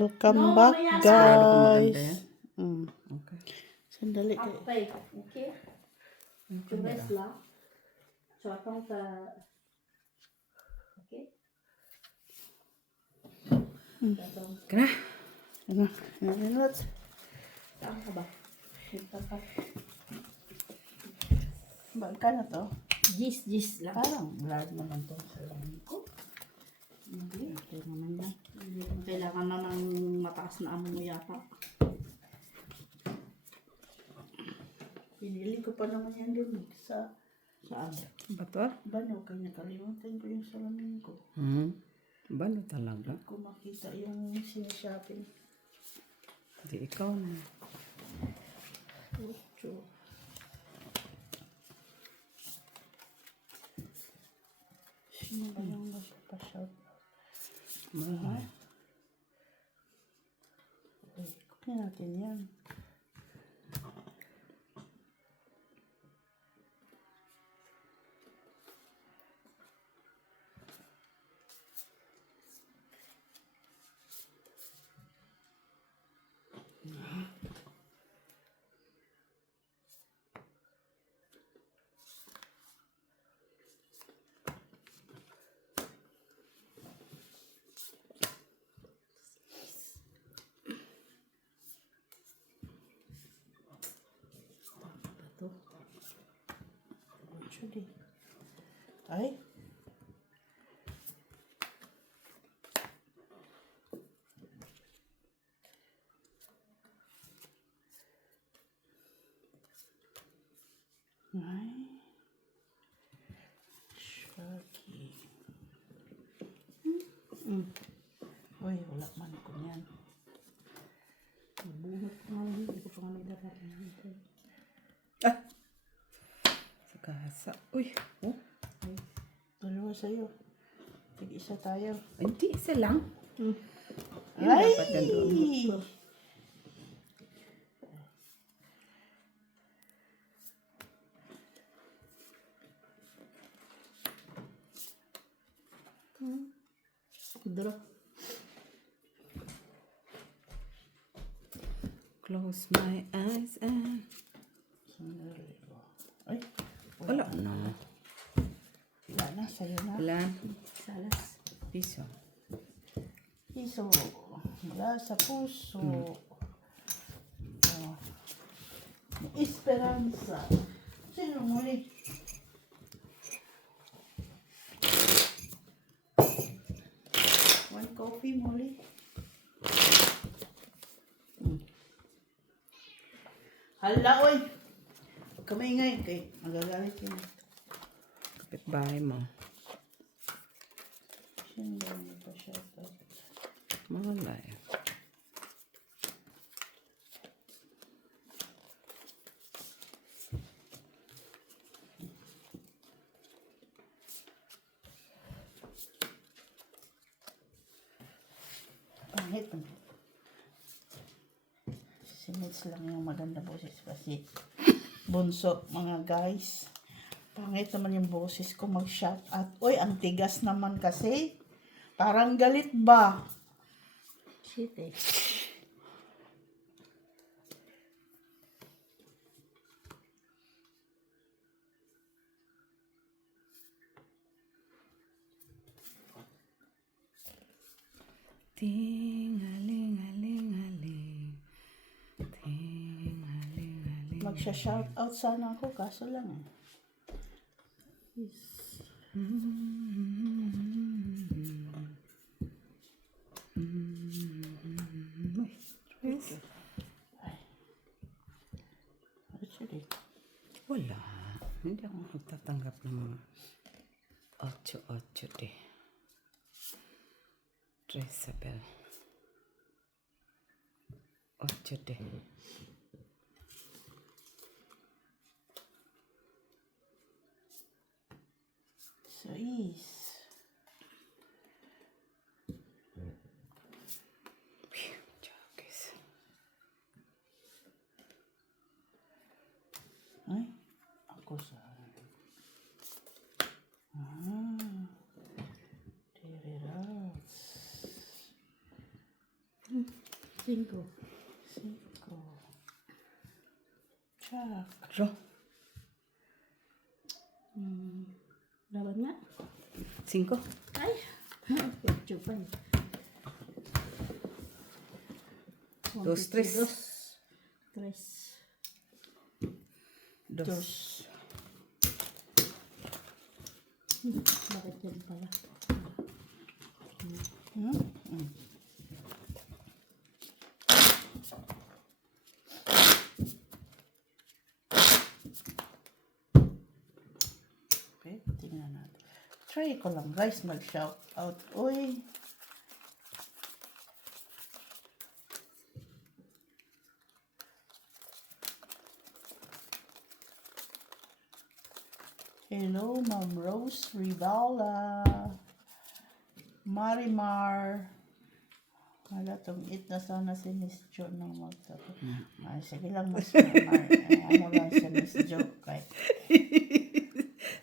Welcome back, Sigurado ko maganda yan? guys. Okay. Sandali kayo. Après, ok? Tu restes là. Tu attends ta... Ok? Attends. Kana? Ano? Minutes? Saan ka ba? Dito ka. Magkano to? Gis lang. Parang blurred naman to sa lamin ko. Hindi. Okay naman yan. Hindi naman kailangan na ng mataas na amo mo yata. Pinili ko pa naman yan dun sa Saan? Bato? bano. Kaya nakalimutan ko yung salamin ko. Bano talaga? Hindi ko makita yung sinashopping. Di ikaw na. Ocho. Sino ba yung magpa-shout? Mahal. Uy, kunin natin yan. Ito. Actually. Ay. Ay. Sharky. Uy, wala man ko yan. Nabunot ko nga hindi ko pa nga nagdala. Ah! Sa kasa. Uy! Oh! Dalawa sa'yo. Tig-isa tayo. Hindi, isa lang. Yun Ay! dapat nandun. Dara. Close my eyes and... Sandali ko. Ay! Wala na. Wala na, sa'yo na. Ilan? Salas. Piso. Piso. Mula sa puso. Oh. Esperanza. Sino muli? One coffee muli. Hala, oy! Huwag ka maingay kay magagalit yun. Kapitbahay mo. Sino ba yung pa-shoutout? Wala eh. Pangit. Si Mitch lang yung maganda boses kasi bunso, mga guys. Pangit naman yung boses ko mag-shout out. Uy, ang tigas naman kasi. Parang galit ba? Shit eh. Ting-aling-aling-aling. Ting-aling-aling. Magsha-shout out sana ako, kaso lang eh. Yes. Actually, Wala. Hindi ako magtatanggap ng mga 8-8 de. Tresabel. 8 de. Sais. Chokes. Ay, ako sa... Tiri-rats. 5. 5. Jack. Draw. Dapat nga. 5. Ay! Picture pa eh. 2, 3. 3. 2. Bakit yan pala? Okay, tingnan natin. Try ko lang guys mag-shout out. Uy. Hello, Ma'am Rose Ribala. Marimar. Wala tong it na sana si Miss Jo nang magtato. Ay, sige lang mas ano lang si Miss Jo kay.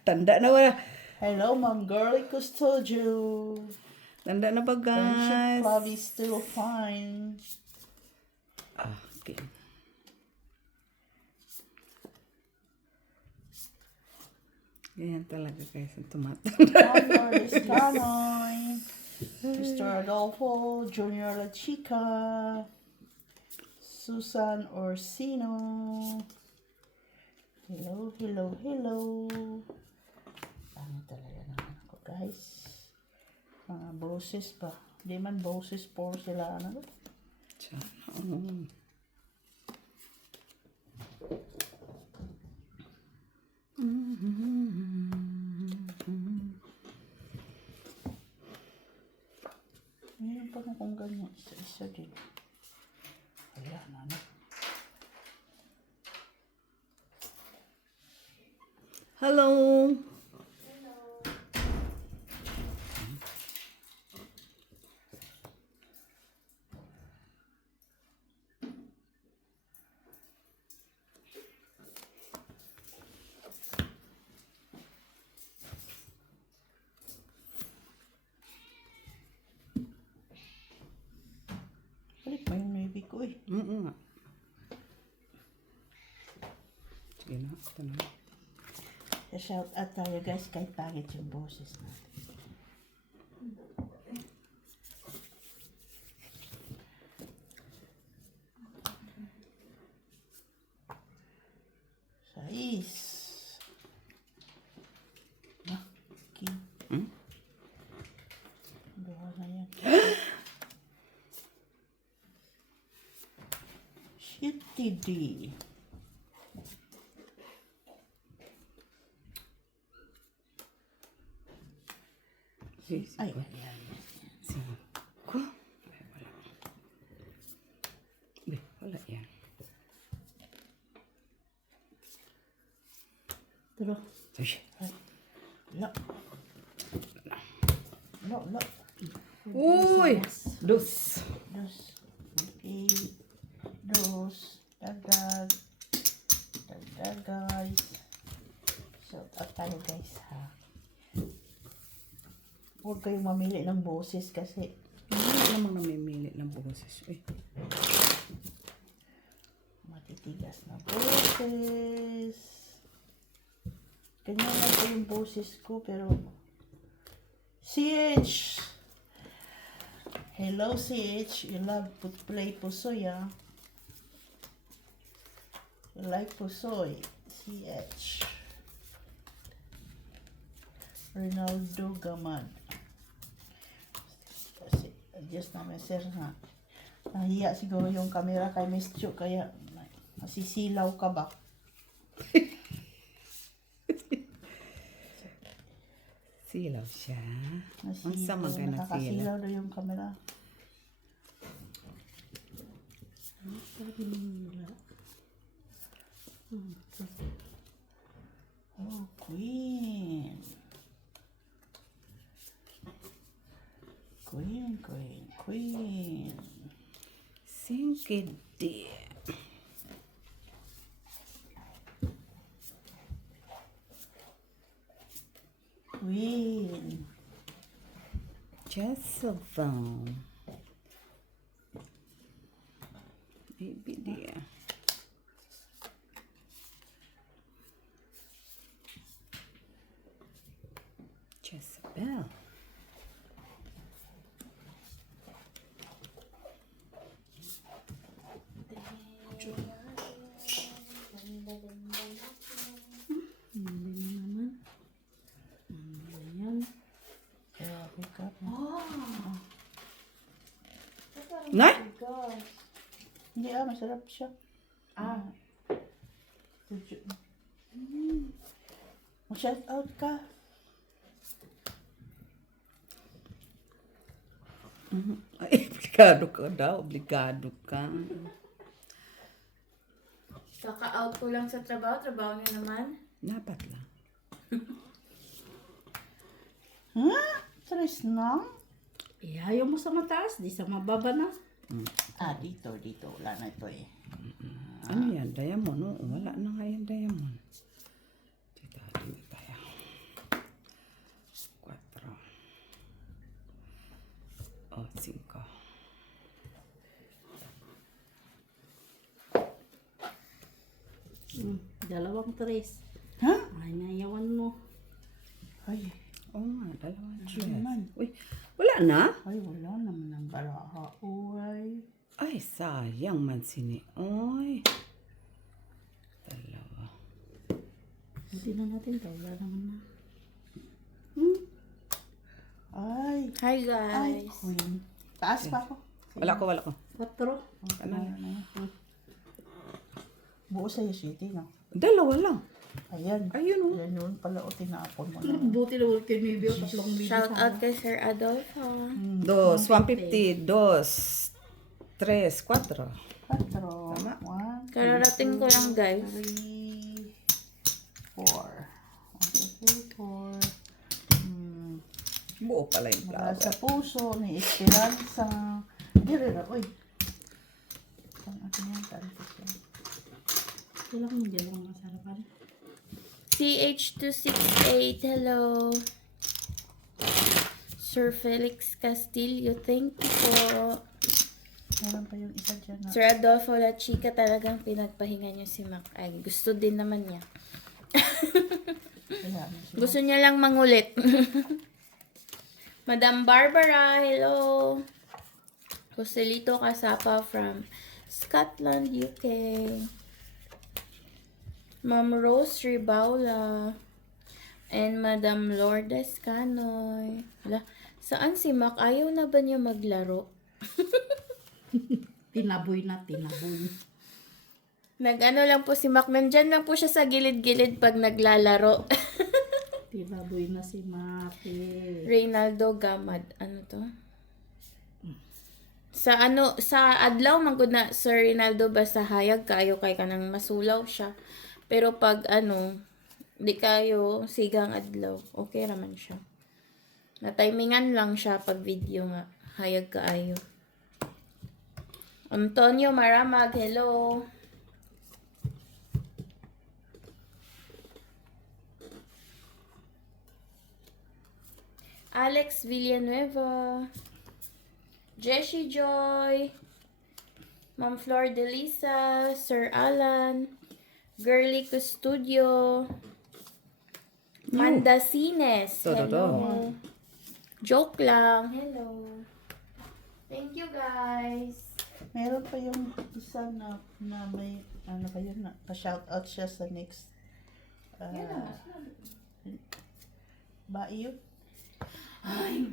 Tanda na wala. Hello, Ma'am Girlie Custodio. Tanda na ba, Friendship guys? Club is still fine. Ah, okay. Ganyan talaga guys ang tumatanda. Honor is Canoy. Mr. Adolfo, Junior La Chica. Susan Orsino. Hello, hello, hello. Ano talaga naman ako guys. Mga boses ba? Hindi man boses po sila ano. Sana. Meron pa kung ganyan. Isa-isa din. Wala na na. Hello. Balik pa yung navy ko eh. Nga. Sige na. Ito na. Shout out tayo guys kahit pangit yung boses natin. Sais. Na, king. Duha na yan. Shitty. Sige. Ay, ayan. Sige. Ko? Ay, wala. Be, wala yan. Pero, Ay, Lo. Lo, lo. uy! Dos. Dos. Okay. Dos. Dagdag. Dagdag guys. Shout out tayo guys ha. Huwag kayong mamili ng boses kasi Hindi namang namimili ng boses. Uy. matitigas na boses. Ganyan lang po yung boses ko pero CH! Hello CH, you love to play pusoy ah. You like pusoy, CH. Ronaldo Gaman. Kasi, adjust namin sir ha. Nahiya siguro yung camera kay Miss Chu kaya masisilaw ka ba? Silaw siya. Ang sama ka na sila. Nakakasilaw na yung camera. sabi nila. Oh, queen. Queen, queen, queen. Singkidi. Queen. Jezebel. Pidi. Jezebel. Hindi na naman. Ayan. Grabe ka. Na? Hindi masarap siya. Tujo. Mag-shout out ka. Ay, obligado ka daw. Obligado ka. Kaka-out ko lang sa trabaho. Trabaho niyo naman. Dapat lang. Ha? Tres na? Ihayo mo sa mataas. Di sa mababa na. Dito. Wala na ito eh. Ano yan? Diamond? Oo, wala na nga yan diamond. Dito tayo. 4. O, 5. Dalawang tres. Ha? Ay, nayawan mo. Ay, Oo nga, dalawang chest. naman. Uy, wala na? ay wala naman ang baraha. Uy. Ay, sayang man sini. Ay. Dalawa. Buti na natin to. Wala naman na. Ay. Hi Ay, guys. queen. Taas pa ako. Wala ko. 4. Kanan. Buo sa'yo, City, no? Dalawa lang. Ayan. Ayun o. Ayan yun pala o tinapon mo na. Buti na wala kay Mibio. Tatlong video Shout out kay Sir Adolfo. 2, 150, 2, 3, 4. 4. 1, Kararating ko lang, guys. 3, 4. 1, 2, 3, 4. Buo pala yung Mula flower. sa puso ni Esperanza. Dire na, uy. Ang akin yan, tantos yan. Kailangan mo dyan lang masarapan. CH268, hello. Sir Felix Castillo, thank you po. Meron pa yung isa dyan na. Sir Adolfo La Chica, talagang pinagpahinga niyo si Mac. Ay, gusto din naman niya. Ayan. Gusto niya lang mangulit. Madam Barbara, hello. Joselito Casapa from Scotland, UK. Ma'am Rose Ribaula. And Madam Lourdes Canoy. Hala, saan si Mac? Ayaw na ba niya maglaro? Tinaboy. Nag-ano lang po si Mac. Nandyan lang po siya sa gilid-gilid pag naglalaro. Tinaboy na si Maki. Reynaldo Gamad. Ano to? Sa adlaw manggod na Sir Reynaldo basta hayag kayo kay kanang masulaw siya. Pero pag di kayo sigang adlaw, okay raman siya. Na-timingan lang siya pag video nga. Hayag kaayo. Antonio Maramag, hello. Alex Villanueva. Jessie Joy. Ma'am Flor Delisa. Sir Alan. Girly Custudio. Manda Sines. Hello. Joke lang. Hello. Thank you guys. Meron pa yung isa na may kayo na pa-shout out siya sa next Bayo. Ay.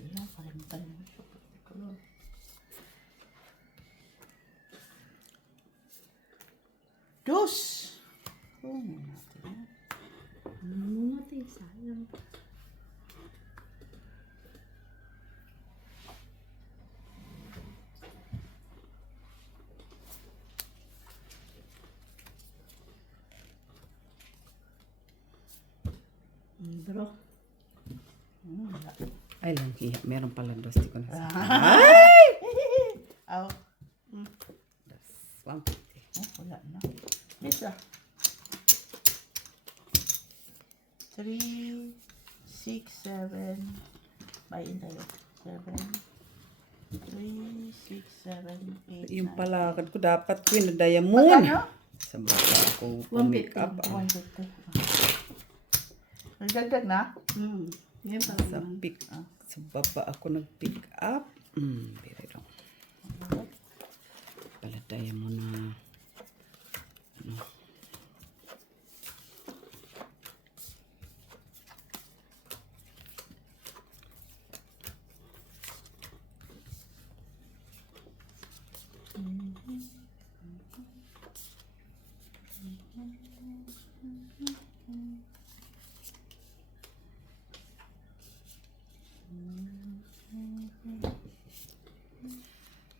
Ayan, kalimutan mo siya. Dos! Oh, natin. Ano natin? Sayang. Bro. Wala. Ay lang, hiya. Meron pala 2. Di ko na sa. Aw. 150. Oh, wala na. Isa. 3, 6, 7. Bayin tayo. 7, 3, 6, 7, 8, Yung 9. palakad ko dapat Queen na diamond. Magkano? Sa baba ako pumake up. 150. Nagdagdag na? Yan pa Sa naman. pick sa baba ako nag-pick up. Pero lang. Palataya mo na. Ano?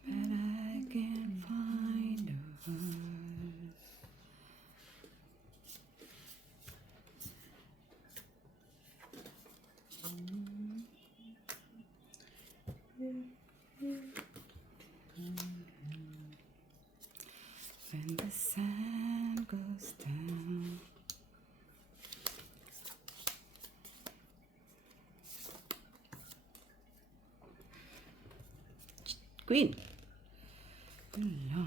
But I can't find her. When the sun goes down. Queen. Hello.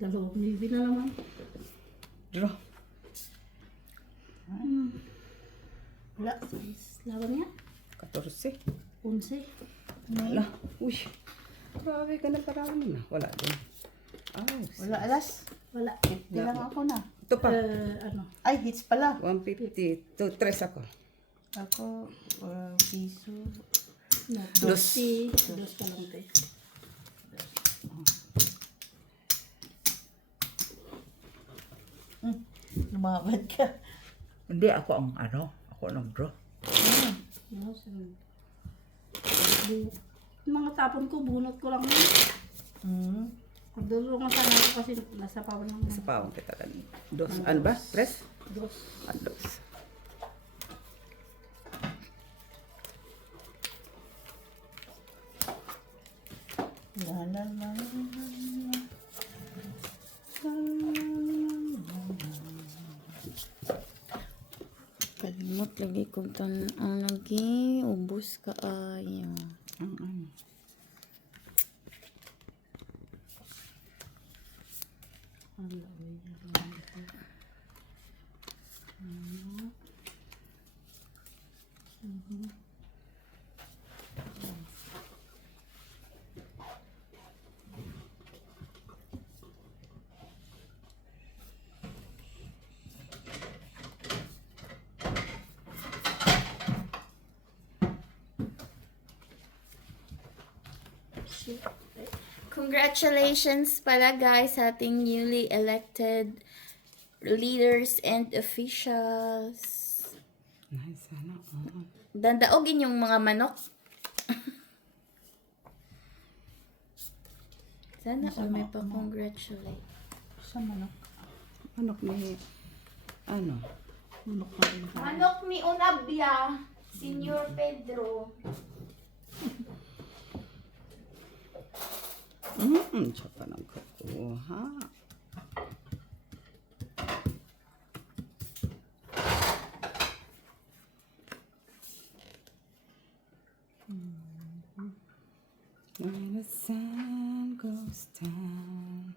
Dalawang libi na naman. Draw. Wala. Laban niya. 14. 11. Wala. Uy. Grabe ka na parang na. Wala din. Ay, Wala alas. Wala. Bilang ako na. ito pa. Ano? Ay, hits pala. 150. 2, 3 ako. Ako, piso. No, Dos. Dos pa lang tayo. Lumabad ka. Hindi, ako ang ano. Ako nag-draw. No, mga tapon ko, bunot ko lang yun. Nagdulungan sana ako kasi nasa pawan lang. Sa pawang kita lang. Dos. Ano ba? 3? Dos. Dos. La la la la la. Kalimot lagi kong ang lagi. Ubus ka ayo. Ang ano. Congratulations pala guys sa ating newly elected leaders and officials. Nice. Sana. Dandaogin yung mga manok. Sana all may pa-congratulate. Sa manok. Manok ni... Ano? Manok pa rin. Manok ni Unabia, Senyor Pedro. Tsaka nang kakuha. When the sun goes down.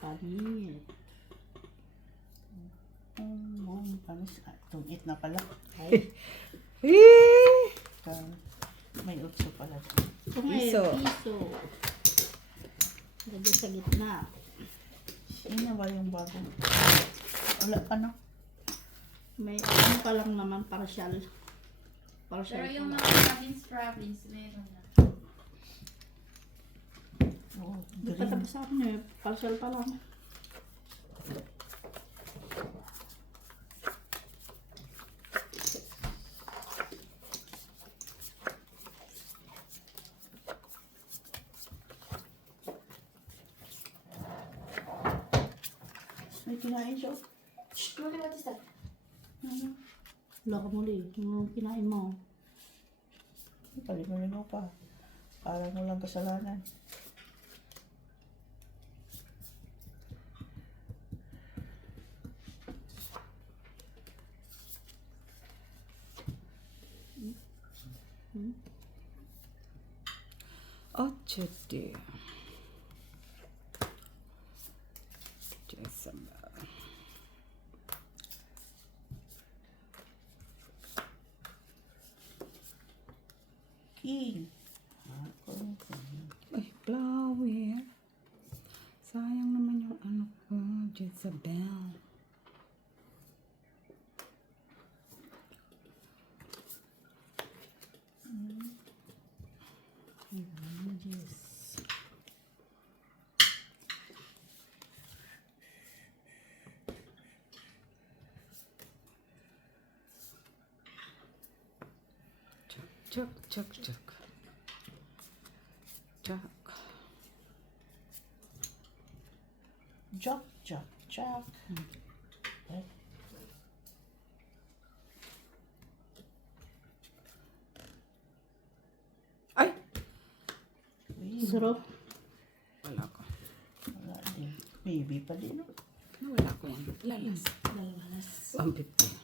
Panit. Panis. Tungit na pala. Eh! May utso pala. Piso. Piso. Lagay sa gitna. Sino ba yung bago? Wala pa no? May ano pa lang naman, partial. Partial Pero yung pa lang. mga province, meron na. Oh, Hindi pa tapos sa akin eh. Partial pa lang. May kinain siya. Shh, Muli, what is that? Wala ka muli. Yung kinain mo. Palimo-limo pa. Parang walang kasalanan. Ochete. Jezebel. King. Ay, flower. Sayang naman yung ano ko, Jezebel. Yes. Chuck, chuck, chuck. Chuck. Jock, jock, jock. Okay. Ay! Zero. Wala ko. Wala din. Baby pa din. No? Nawala ko yan. Lalas. Dalawalas. 150.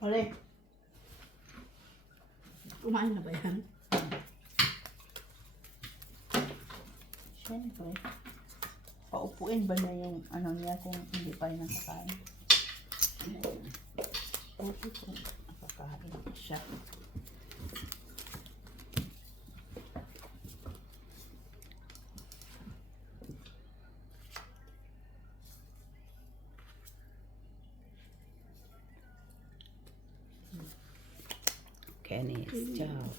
Uli. Kumain na ba yan? Siyempre. Paupuin ba na yung ano niya kung hindi pa yung nakakain? Okay kung nakakain siya. Kenny's job.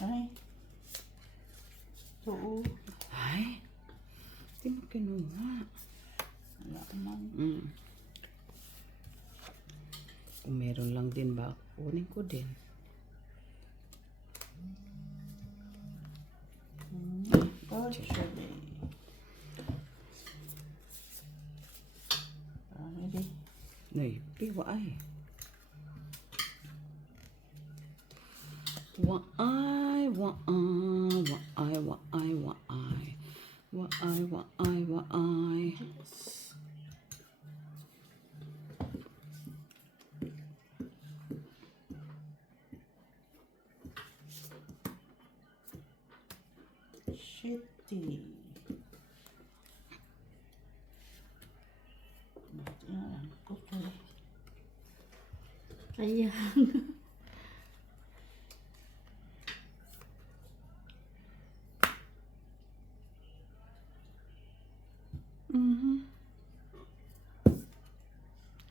Ay, Oo. Ay! Hindi mo kinuha. wala naman. Kung meron lang din ba, kunin ko din. Actually. Hindi. Nay, piwa ay. Waay, waay, waay, waay, waay. Waay, waay, waay. Shitty. Yan, kuto. Ayan.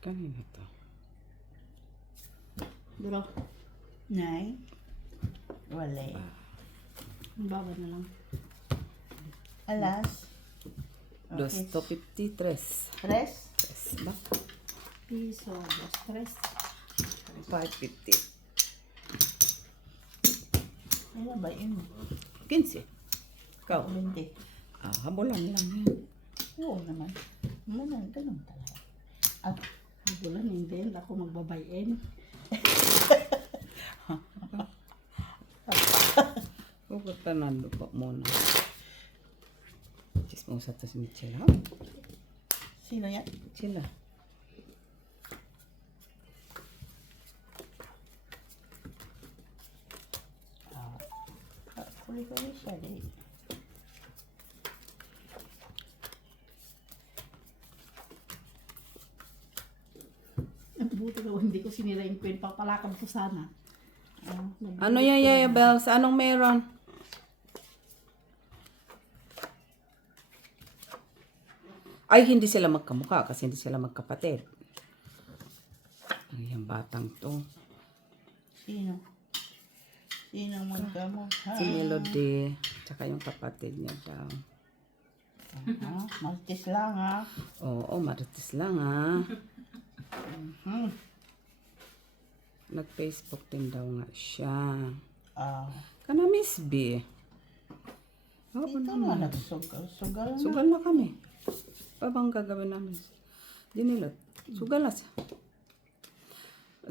Kanina to. Duro. Nay. Wala. Ang baba na lang. Alas. Dos Okay. to 53. Tres. Tres ba? Piso. Dos, tres. 550. Ano ba yun? 15. Ikaw. 20. Habulan lang yan. Oo naman. Ganun talaga. At Bulan hindi. Ako magbabayin. Huwag tanan pa muna. Chismosa to si Michelle, ha? sino yan? Sila. Kuli-kuli siya eh. Buti ko hindi ko sinira yung pen. Papalakad ko sana. Ano yan, Yaya Bells? Anong meron? Ay, hindi sila magkamukha kasi hindi sila magkapatid. Ay, yung batang to. Sino? Sinong magkamukha? Si Melody, tsaka yung kapatid niya daw. Maltis lang ha. Oo, marites lang ha. Nag-Facebook din daw nga siya. Kana Miss B. Oo, Ito na nagsugal. Sugal na. sugal na kami. Pa bang gagawin namin? Dinilot. Sugal na siya.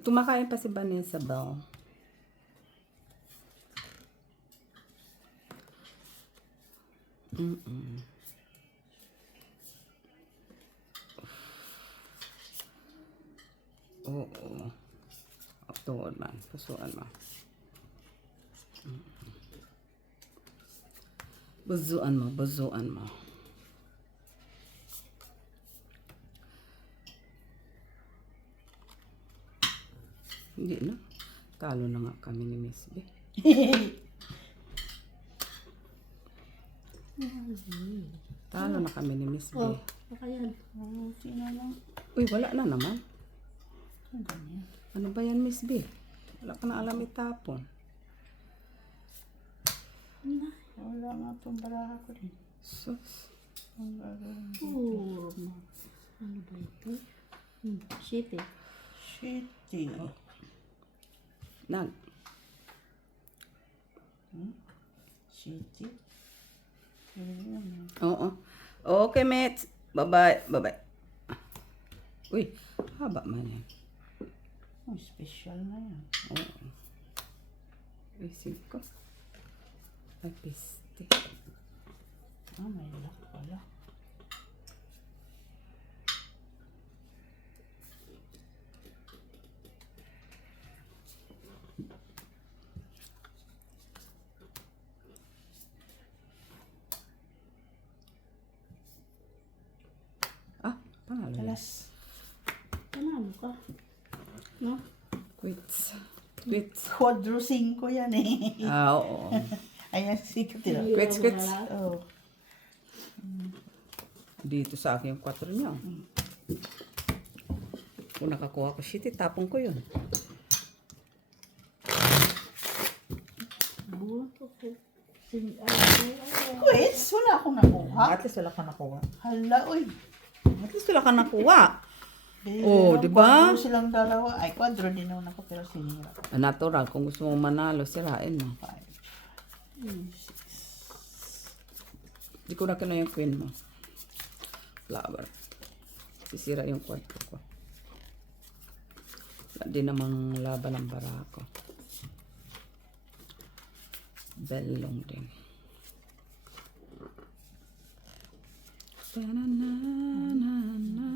Tumakain pa si Vanessa Bell. Oo. Tuod man. Pasuan man. Buzuan mo. Buzuan mo. Hindi na. Talo na nga kami ni Miss B. Talo na kami ni Miss B. Baka yan. Sino lang? Uy, wala na naman. Ang ganyan. Ano ba yan, Miss B? Wala ka na alam itapon. Wala nga itong baraha ko din. Sus. Ang gagawin. Ano ba ito? Shit eh. Shitty. Nag. Shitty. Ayan. Oo. Okay, mates. Bye-bye. Bye-bye. Uy, haba man yan. Oh, special na yan. Oo. Isip ko. Ay, piste. May lock pala. Panalo yan. Alas. Panalo ka. No? Quits. Quits. Quadro 5 yan eh. Oo. Ayan, sikat tira. Quits, quits. Oh. Dito sa akin yung 4 niya. Kung nakakuha ko shit, tapong ko yun. Buto ko. Quits? Wala akong nakuha. At least wala ka nakuha. Hala, uy. At least wala ka nakuha. Bili Oh, lang, di ba? quadro silang dalawa. Ay, quadro din naman ako pero sinira. Natural. Kung gusto mong manalo, sirain mo. 5, 6. Di ko na kina yung queen mo. Flower. Sisira yung kwarto ko. Wala din namang laban ng barako. Bellong din. Ta-na-na-na-na.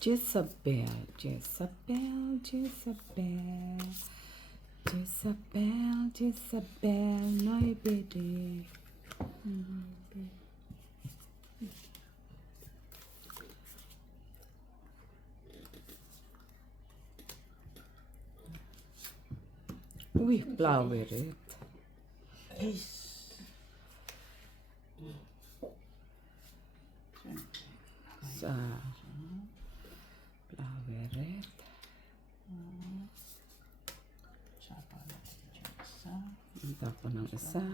Jezebel, Jezebel, Jezebel, Jezebel, Jezebel, no'y bidi. Uy, flower it. Is. Sa flower it. Sapa natin dyan isa. Punta ko ng isa.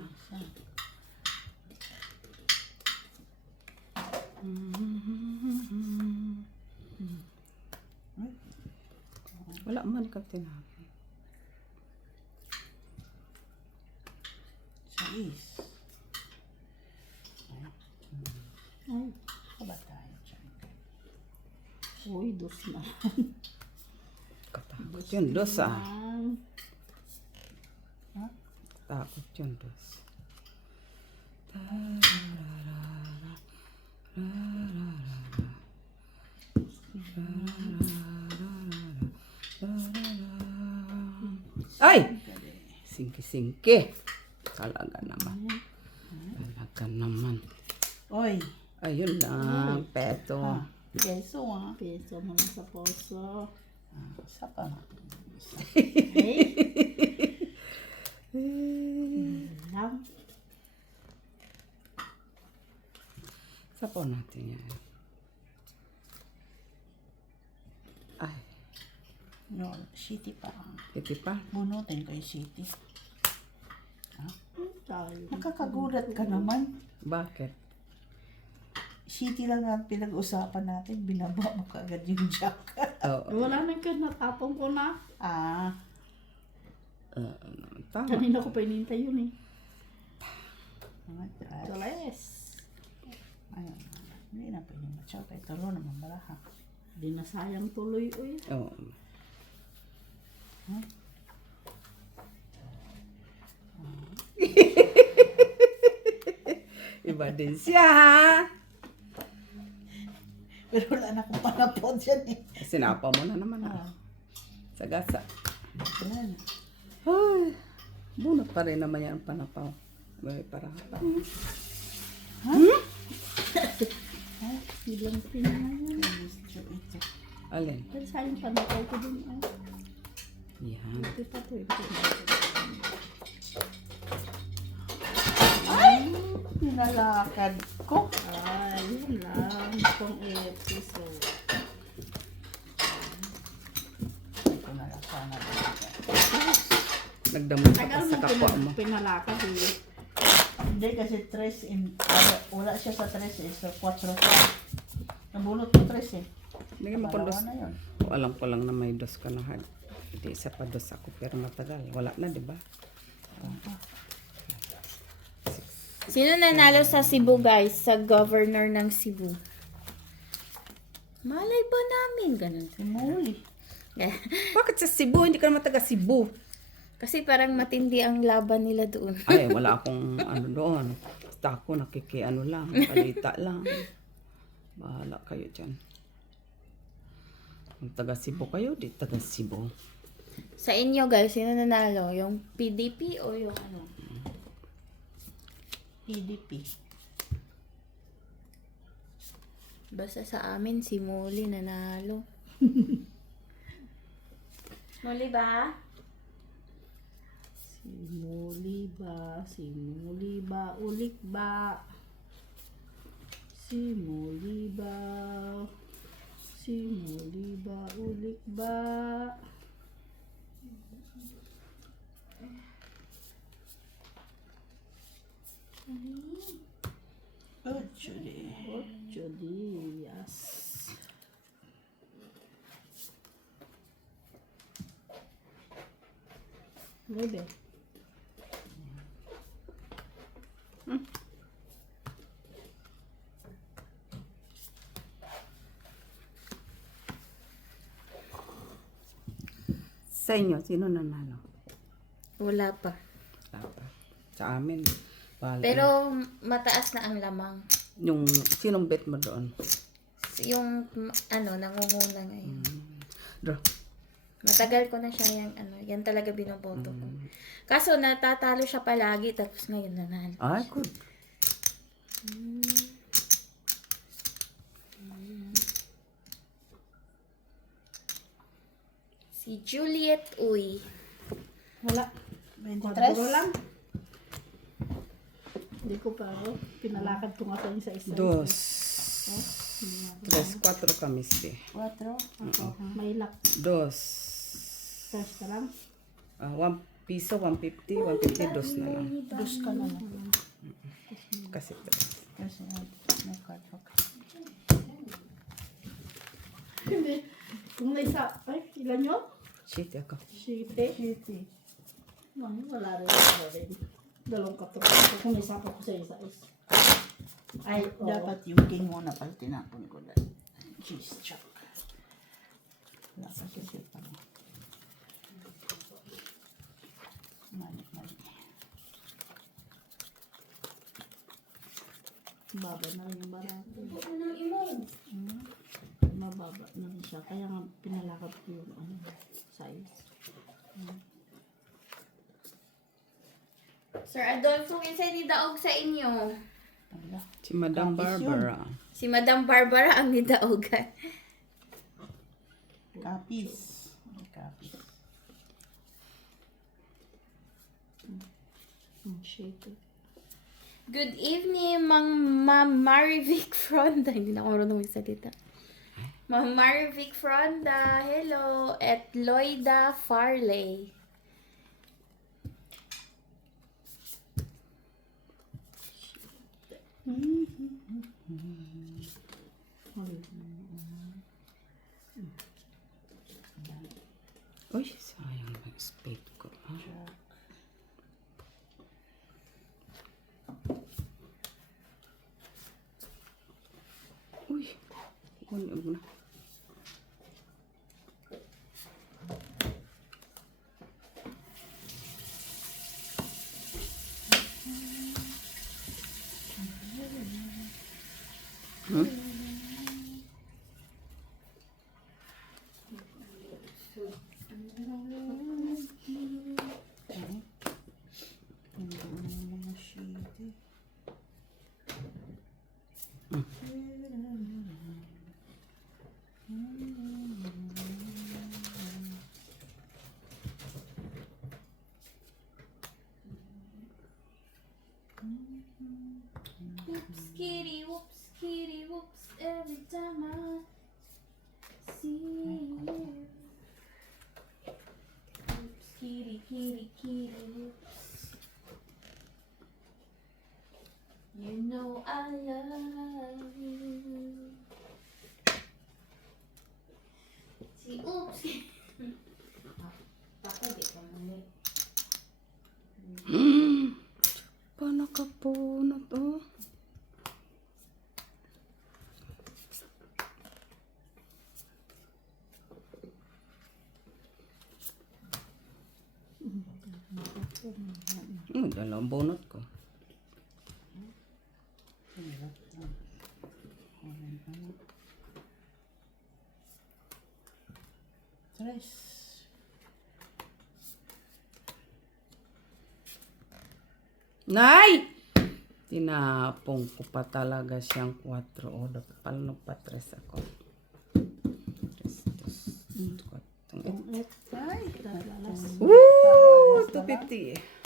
Isa. Wala man ka tinabi. Sa is. Ay. Kaba tayo dyan. Uy, dos na. Katakot yun, dos ah. Ha? Takot yun, dos. Ay! Singki-singki. Talaga naman. Talaga naman. Oy. Ayun lang, peto. Peso ah. Peso mo na sa poso. Sapa na. Lang. Sapaw natin yan. Ay, No, city pa. iti pa. Bunutin ko yung city. Tayo. Nakakagulat ka naman. Bakit? City lang ang pinag-usapan natin. Binaba mo kaagad yung jack. Oo. Wala na ka, natapong ko na. Tama. Kanina ko pa inintay yun eh. Mga trash. Tules. Ayun. Hindi na pwede matyaw. Kaya talo naman balaha. Di na sayang tuloy uy. Oo. Iba din siya, ha? Pero wala na akong panapod yan eh. Sinapa mo na naman, ha? Sagasa. Wala na. Ay, bunot pa rin naman yan ang panapaw. May para pa. Bilang pinangayon. Gusto ito. Alin? Pero sayang panakaw ko din ay. Yan. Ito pa to eh. Pinalakad ko. Ay, yun lang. Itong episode. Ito na lang sana. Nagdamot ka Tagal pa sa mo kapwa mo. pinalakad eh. Hindi kasi tres in... wala siya sa tres eh. So 4 siya. Nabulot ko tres eh. Hindi mo kung dos. Dalawa na yun. Alam ko lang na may dos ka na hard. Hindi, isa pa dos ako pero matagal. Wala na, di ba? Sino nanalo sa Cebu, guys? Sa governor ng Cebu. Malay ba namin? Ganun. Simuli. Bakit sa Cebu? Hindi ka naman taga Cebu. Kasi parang matindi ang laban nila doon. Ay, wala akong ano doon. Basta ako nakikiano lang. Kalita lang. Bahala kayo dyan. Kung taga Cebu kayo, di taga Cebu. Sa inyo, guys, sino nanalo? Yung PDP o yung ano? PDP. Basta sa amin, si Molly nanalo. Molly ba? Simuli ba, ulik ba? Simuli ba, ulik ba? Oh, Judy. 8 días. Nueve. Sa inyo, sino nanalo? Wala pa. Wala pa. Sa amin, bahala. Pero mataas na ang lamang. Yung, sinong bet mo doon? Yung ano, nangunguna ngayon. Draw. Matagal ko na siya yan, ano, yan talaga binoboto ko. Kaso natatalo siya palagi, tapos ngayon nanalo. Ay, good. Si Juliet Uy. Wala. 23. Kwadro lang. Hindi ko pa ako. Pinalakad ko nga sa isa-isa. Dos. Tres, cuatro kami, sige. 4. May luck. Dos. Test ka lang. 1 piso, 150, 150, dos na lang. Dus ka na lang. Kasi tres. Kasi may card hook. Hindi. Kung may isa, ay, ilan yun? Shit, ako. Siyete. City. Wala rin ako rin. Dalawang katulad. Kung isa pa ko sa isa is. Ay, oo. Dapat yung king muna pala tinapon ko dahil. Cheese chuck. Wala pa siya siya pa. Mali. Baba na rin yung barato. Mababa na rin siya. Kaya nga pinalakad ko yung ano, size. Sir Adolfo, isa ni daog sa inyo. Wala. Si Madam Kapis yun. Barbara. Si Madam Barbara ang nidaogan. Kapis. Kapis. Shape. Good evening, Ma'am Marivic Fronda. Hindi na ako marunong magsalita. Ma'am Marvic Fronda, hello. At Loida Farley. Uy, sayang yung spade ko. Ha? Uy, kunyog na. Hmm? Whoops, kitty, whoops, every time I see you. Whoops, kitty, kitty, kitty, whoops. You know I love you. Si oops. Tako, di ka mali. Pa nakapunot, oh. Dalawang bunot ko. Tres. Nay! Tinapong ko pa talaga siyang 4. O, dapat pala nagpa-3 ako. 3, 2, 4. Ay, Woo! 250.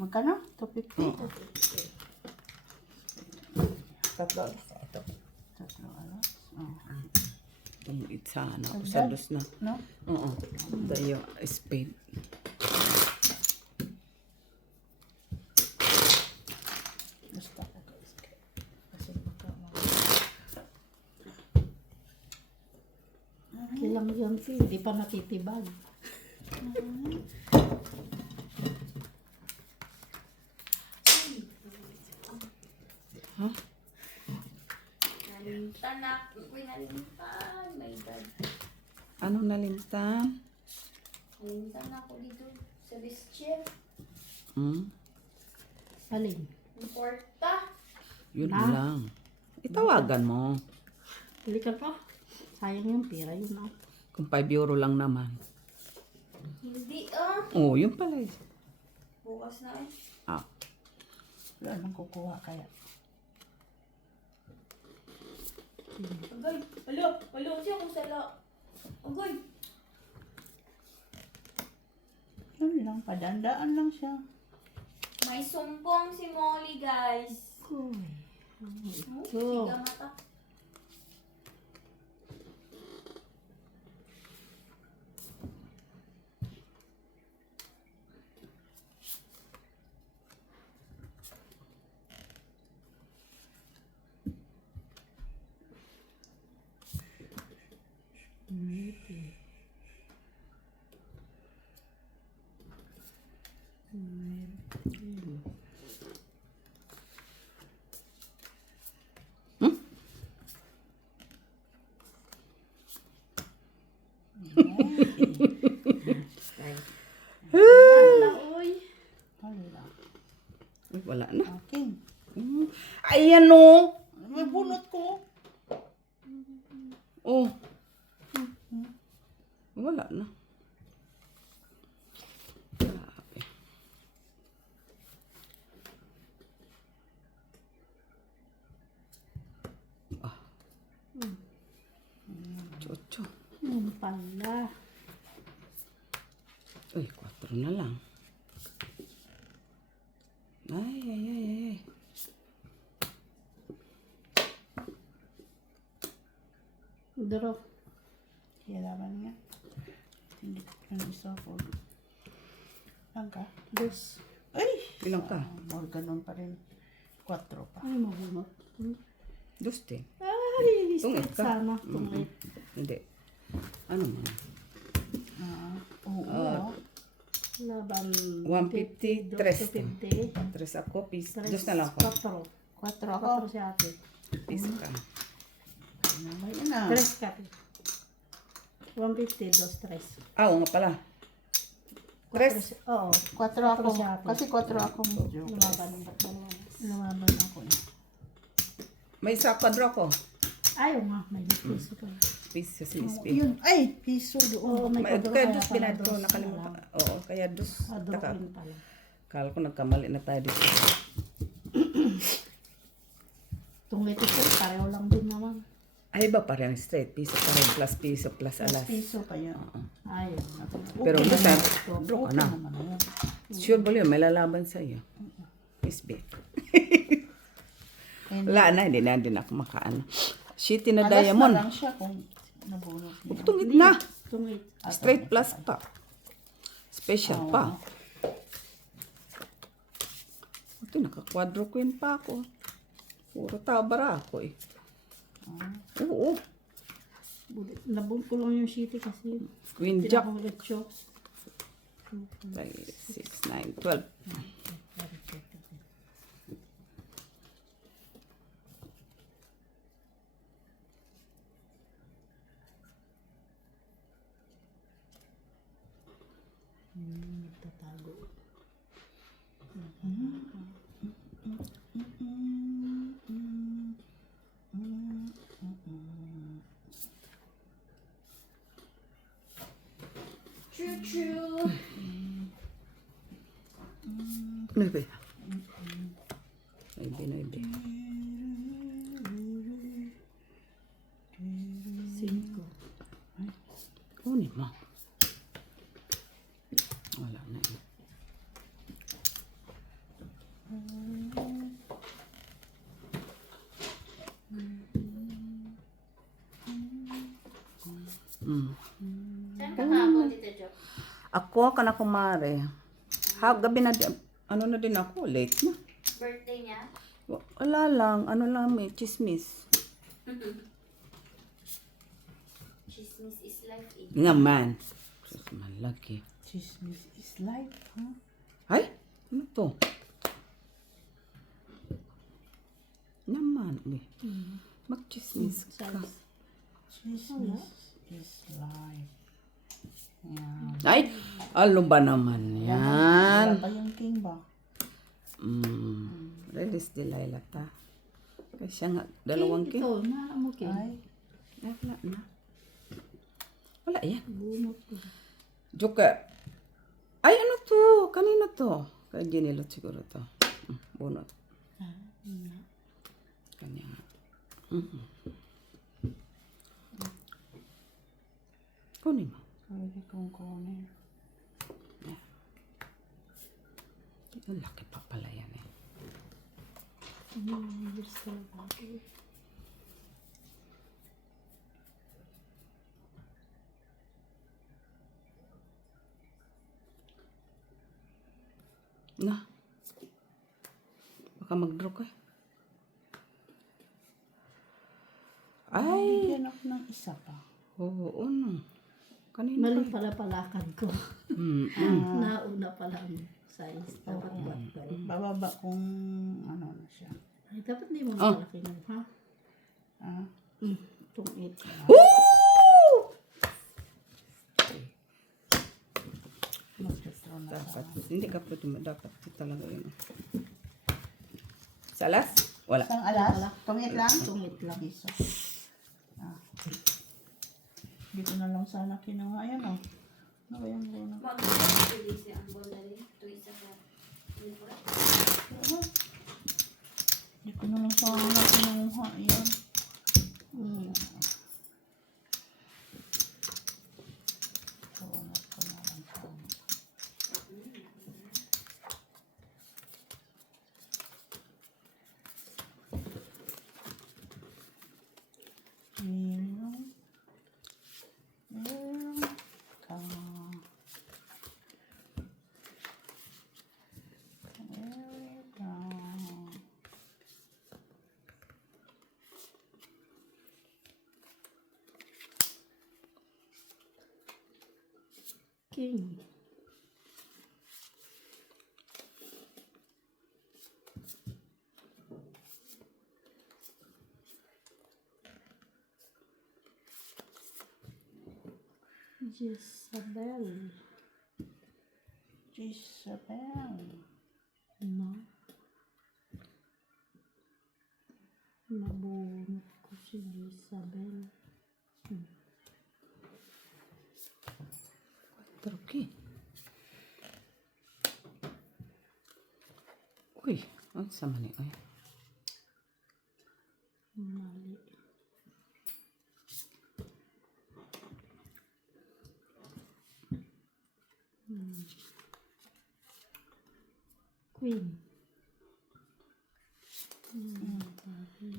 magkano? 250? Tatlo. Tatlo alas. Oh. Itong sana. Usados na. No? Oo. Dayo, spade. Basta ako. Kasi Kilang yan si, hindi pa natitibag. Ha? Nalimtan na. Uy, nalimtan. My God. Anong nalimtan? Nalimtan na ako dito sa bischief. Hmm? Alin? Importa. Yun Na? lang. Itawagan mo. Balikan ko. Sayang yung pera yun ah. Kung 5 euro lang naman. Hindi ah. Oh, yun pala. Bukas na eh. Ah. wala nang kukuha kaya. Agay. Alo. Siya kung sala. Agay. Yun lang, padandaan lang siya. May sumpong si Molly, guys. Uy. Oh, siga mata. Uy. Wala. Uy, wala na. Aking. Ayan o. May bunot ko. Oh. Wala na. Grabe. Ah. Chocho. Yun pala. Uy, 4 na lang. Ay. Duro. Kailangan nga. Hindi ko yung isa po. Lang ka? Dos. Ay! Ilang ka? More ganun pa rin. 4 pa. Ay, mabunot. Duste. Ay, Tungit straight ka? sana. Tungit. Hindi. Ano man? Oo. Laban. 150, 250. 3 ako, piece. Tres, Dos na lang ako. 4. 4 ako. 4 si ate. Piece ka. Ayun na. 3 ka. 150, 2, 3. Oo nga pala. 3. Oo. 4 ako. si ate. Kasi 4 ako medyo. Lumaban ako eh. May isa kwadro ko. Ayaw nga, may piso pa. Piece si Miss P. Yun. Ay! Piso Oo, doon. may Kaya kwadro kaya dos pala binadro, dos. nakalimutan. Oo, kaya dos. Kwadro Taka. ko pala. Kala ko nagkamali na tayo dito. Tungit ito, pareho lang din naman. Ay ba parang straight? Piso pa rin plus piso plus Plus alas. piso pa yun. Ayaw. Pero Okay basta, naman. draw ka Okay na. naman yun. Sure ba yun? May lalaban sa'yo. Miss B. And Wala na, hindi na ako makaano. Shitty na alas diamond. na lang siya kung nabunot niya. Tungit na. Tungit. Straight plus pa. Special pa. Ito, naka-quadro queen pa ako. Puro tabara ako eh. Oo. Nabun ko lang yung city kasi. Queen jack. Pinakamulit 5, 6, 9, 12. Nagtatago. True. Nuebe. Nuebe. 5. Kunin mo. Wala na yun. Saan ka kahapon, Tita Jo? Ako, kana kumare. Gabi na, ano na din ako, late na. Birthday niya? Wala lang, ano lang may chismis. Chismis is life eh. Nga man. Sus, malaki. Chismis is life, huh? Ay, ano to? Naman, uy. Mag-chismis ka. Chismis is life. Yan. Ay, ano ba naman Wala yan? pa yung king ba? Release Delilah ta. Kasi nga, dalawang king. Ito, na mo king. Ay, Ay, wala na. Wala yan. Bunot ko. Joker. Ay, ano to? Kanino to? Kay Ginilot siguro to. Bunot. Kanya nga. Kunin mo. pwede kong kunin. Ang laki pa pala yan eh. Years ka lang ako. Na. Baka mag-draw ka. Ay. Bigyan ako ng isa pa. Oo, no. Kanina Mali pa. pala palakad ko. Nauna pala ang size. Dapat ba? Bababa kung ano na siya. Ay, dapat hindi mo malaki nun, ha? Ah, Itong 8. Woo! mag-draw na Dapat. Hindi ka pwede. Dapat talaga yun. Salas? Wala. Isang alas? Tungit lang? Tungit lang. Piso. Ah. Dito na lang sana kinuha. Ayan o. Ano ba yung bunot? Mag-release ang bondali. Ito isa ka. Hindi ko na lang sana kinuha. Ayan. Bunot ko na lang sana. King. Jezabel. Jezabel. No. Nabunot ko si Jezabel. Troki. Uy, ang sama ni ay. Mali. Queen.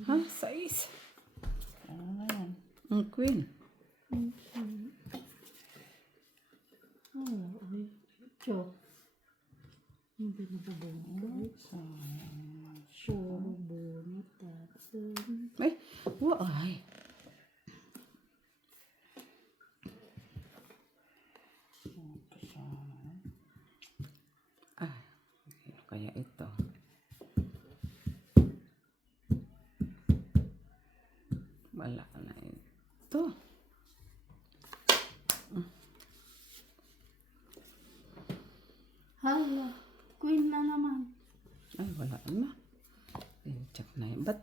Ha? Sais. Ano na yan? Ang queen. Ay. Cho. Hindi na ba bunot? Puro bunot. Ay, waay. Ah, ano kaya ito? Wala na ito. Hala. Queen na naman. Ay, wala na. Check na yun. Ba't,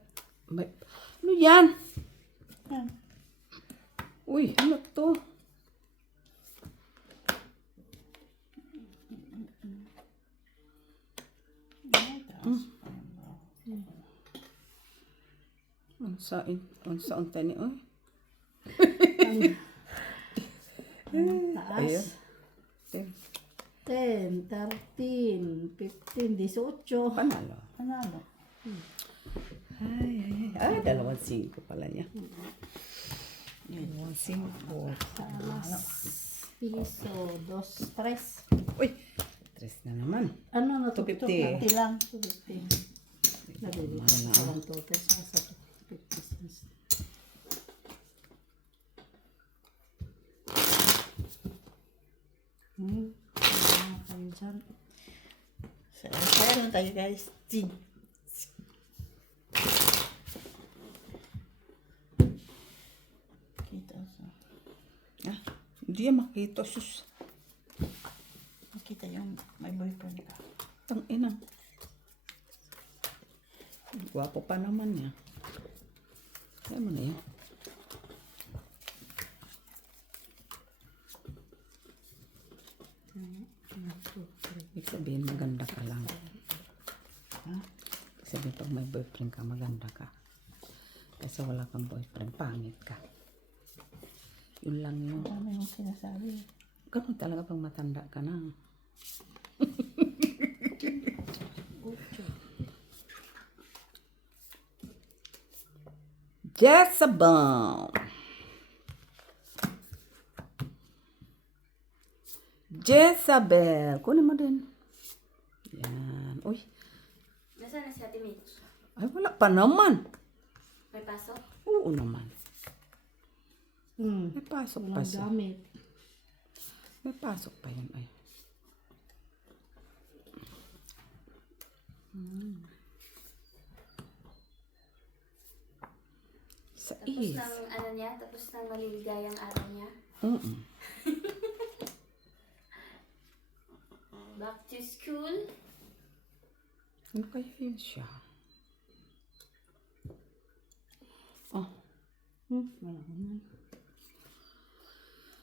ano yan? Yan. Uy, ano to? Ang tani, oy. Taas. Ayun. Ten. 10, 13, 15, 18. Panalo. Panalo. Ay, 2-5 pala niya. 2-5. Piso, 2, 3. Uy, 3 na naman. Ano na to? 250. 50 lang. 250. Nabili ko. Parang total sa 50 cents. Kayo dyan. Saya lang tayo guys. Kita sa. Ah, hindi yan makita. Sus. Makita yung may boyfriend ka. Tang ina. Gwapo pa naman niya. Kaya mo na yan. Ibig sabihin, maganda ka lang. Ha? Ibig sabihin, pag may boyfriend ka, maganda ka. Kasi wala kang boyfriend, pangit ka. Yun lang yun. Ano yung sinasabi? Ganun talaga pag matanda ka na. Jezabel. Jezabel. Kunin mo din. Yan. Uy. Nasaan na si Ate Mitch? Ay, wala pa naman. May pasok? Oo naman. Hmm. May pasok pa Walang siya. gamit. May pasok pa yun. Ay. Sa Tapos is. ng ano niya? Tapos ng maliligayang araw niya? Back to school? Ano kaya yun siya? Oh, Wala ko na.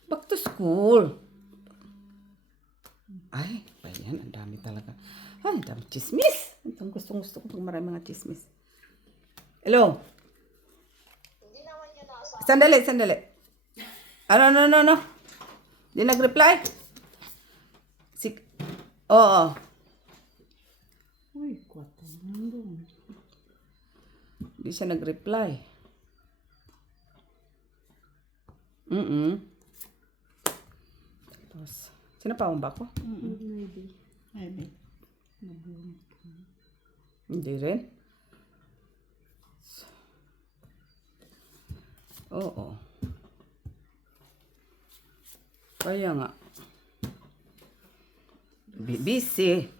back to school. Ay, ba yan? Ang dami talaga. Ay, ang dami chismis. Ang gusto ko pag marami mga chismis. Hello? Sandali. Ano? Di nag-reply? Oo. Uy, 4 lang doon. Di siya nag-reply. Tapos, sinapawan ba ako? Maybe. Maybe. Nabunot. Hindi rin. Oo. Kaya nga. Busy.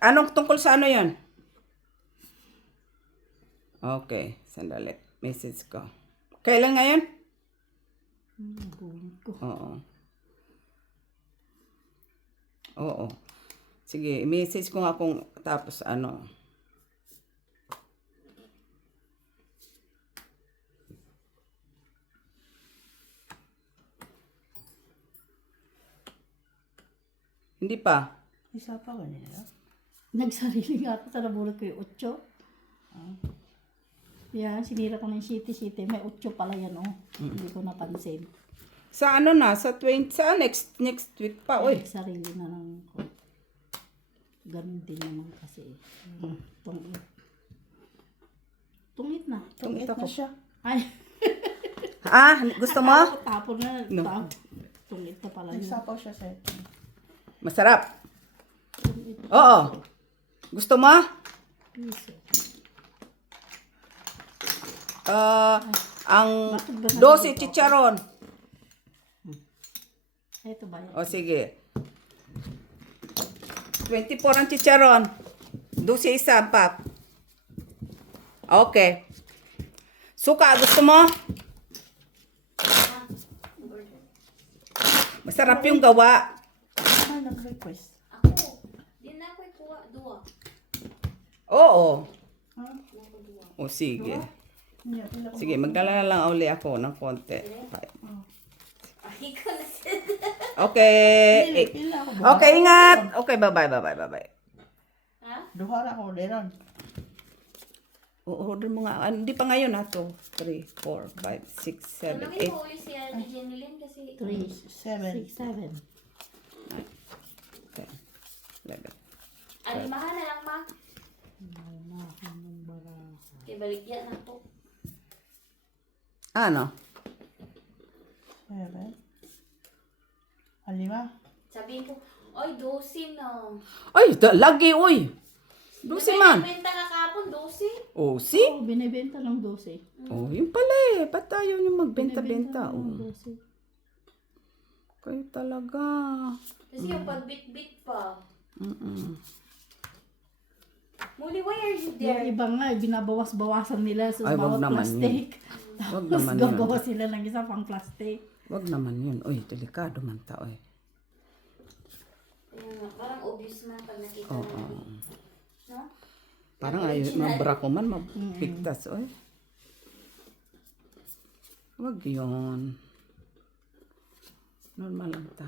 Anong tungkol sa ano yon? Okay, sandali. Message ko. Kailan ngayon? Bunot ko. Oo. Oo. Sige, message ko nga kung tapos ano. Hindi pa. Isa pa kanina. Nagsarili nga ako sa nabulot ko yung 8. Yan, sinira ko ng city. May 8 pala yan, oh. Hindi ko napansin. Sa ano na? Sa 20, sa next week pa. Uy. Nagsarili na lang ko. Ganun din naman kasi. Tungit. Tungit na. Tungit ako. na siya. Ay, Ah, gusto mo? tapon na. No. Tungit na pala yun. Nagsapaw siya sa ito. Masarap. Tungit. Oo. Gusto mo? Piso. Ang Bakit ba 12 chicharon. Ito ba yan? O sige. 24 ang chicharon. 12 isa ang pap. Okay. Suka, gusto mo? Masarap yung gawa. Ay, nag-request. Ako, di na ako kuha, duwa. Oo. Ha? O sige. Hindi, pila ko. Sige, magdala na lang uli ako ng konti. Ay, ko na siya. Okay. Pila ko. Okay, ingat. Okay, bye-bye. Ha? Duhara ko, Leron. Order mo nga. Hindi pa ngayon ha. 2, 3, 4, 5, 6, 7, Tanungin mo ulit si Ate Jenilyn kasi 3, 7. 6, 7. 8, 10, 11. alimahan na lang, ma. Kaya baligyan na to. Ano? 7. Alima. Sabihin ko, oy, 12 na. Ay, lagi, uy. 12 man. Benta ka kapon, 12. Oh, see? Oh, binibenta ng 12. Oh, yun pala eh. Ba't ayaw niyo magbenta-benta? Oh. Kayo talaga. Kasi yung pagbit-bit pa. Mm-mm. Muli, why are you Yung there? iba nga, binabawas-bawasan nila sa Ay, wag bawat naman plastic. Wag Tapos naman yun. gabawas sila ng isa pang plastic. Wag naman yun. Uy, delikado man ta, oy. Ayun nga, parang obvious man pag nakita Oo. namin. No? Parang ayaw, mabra ko man, mapigtas, oy. Wag yun. Normal lang ta.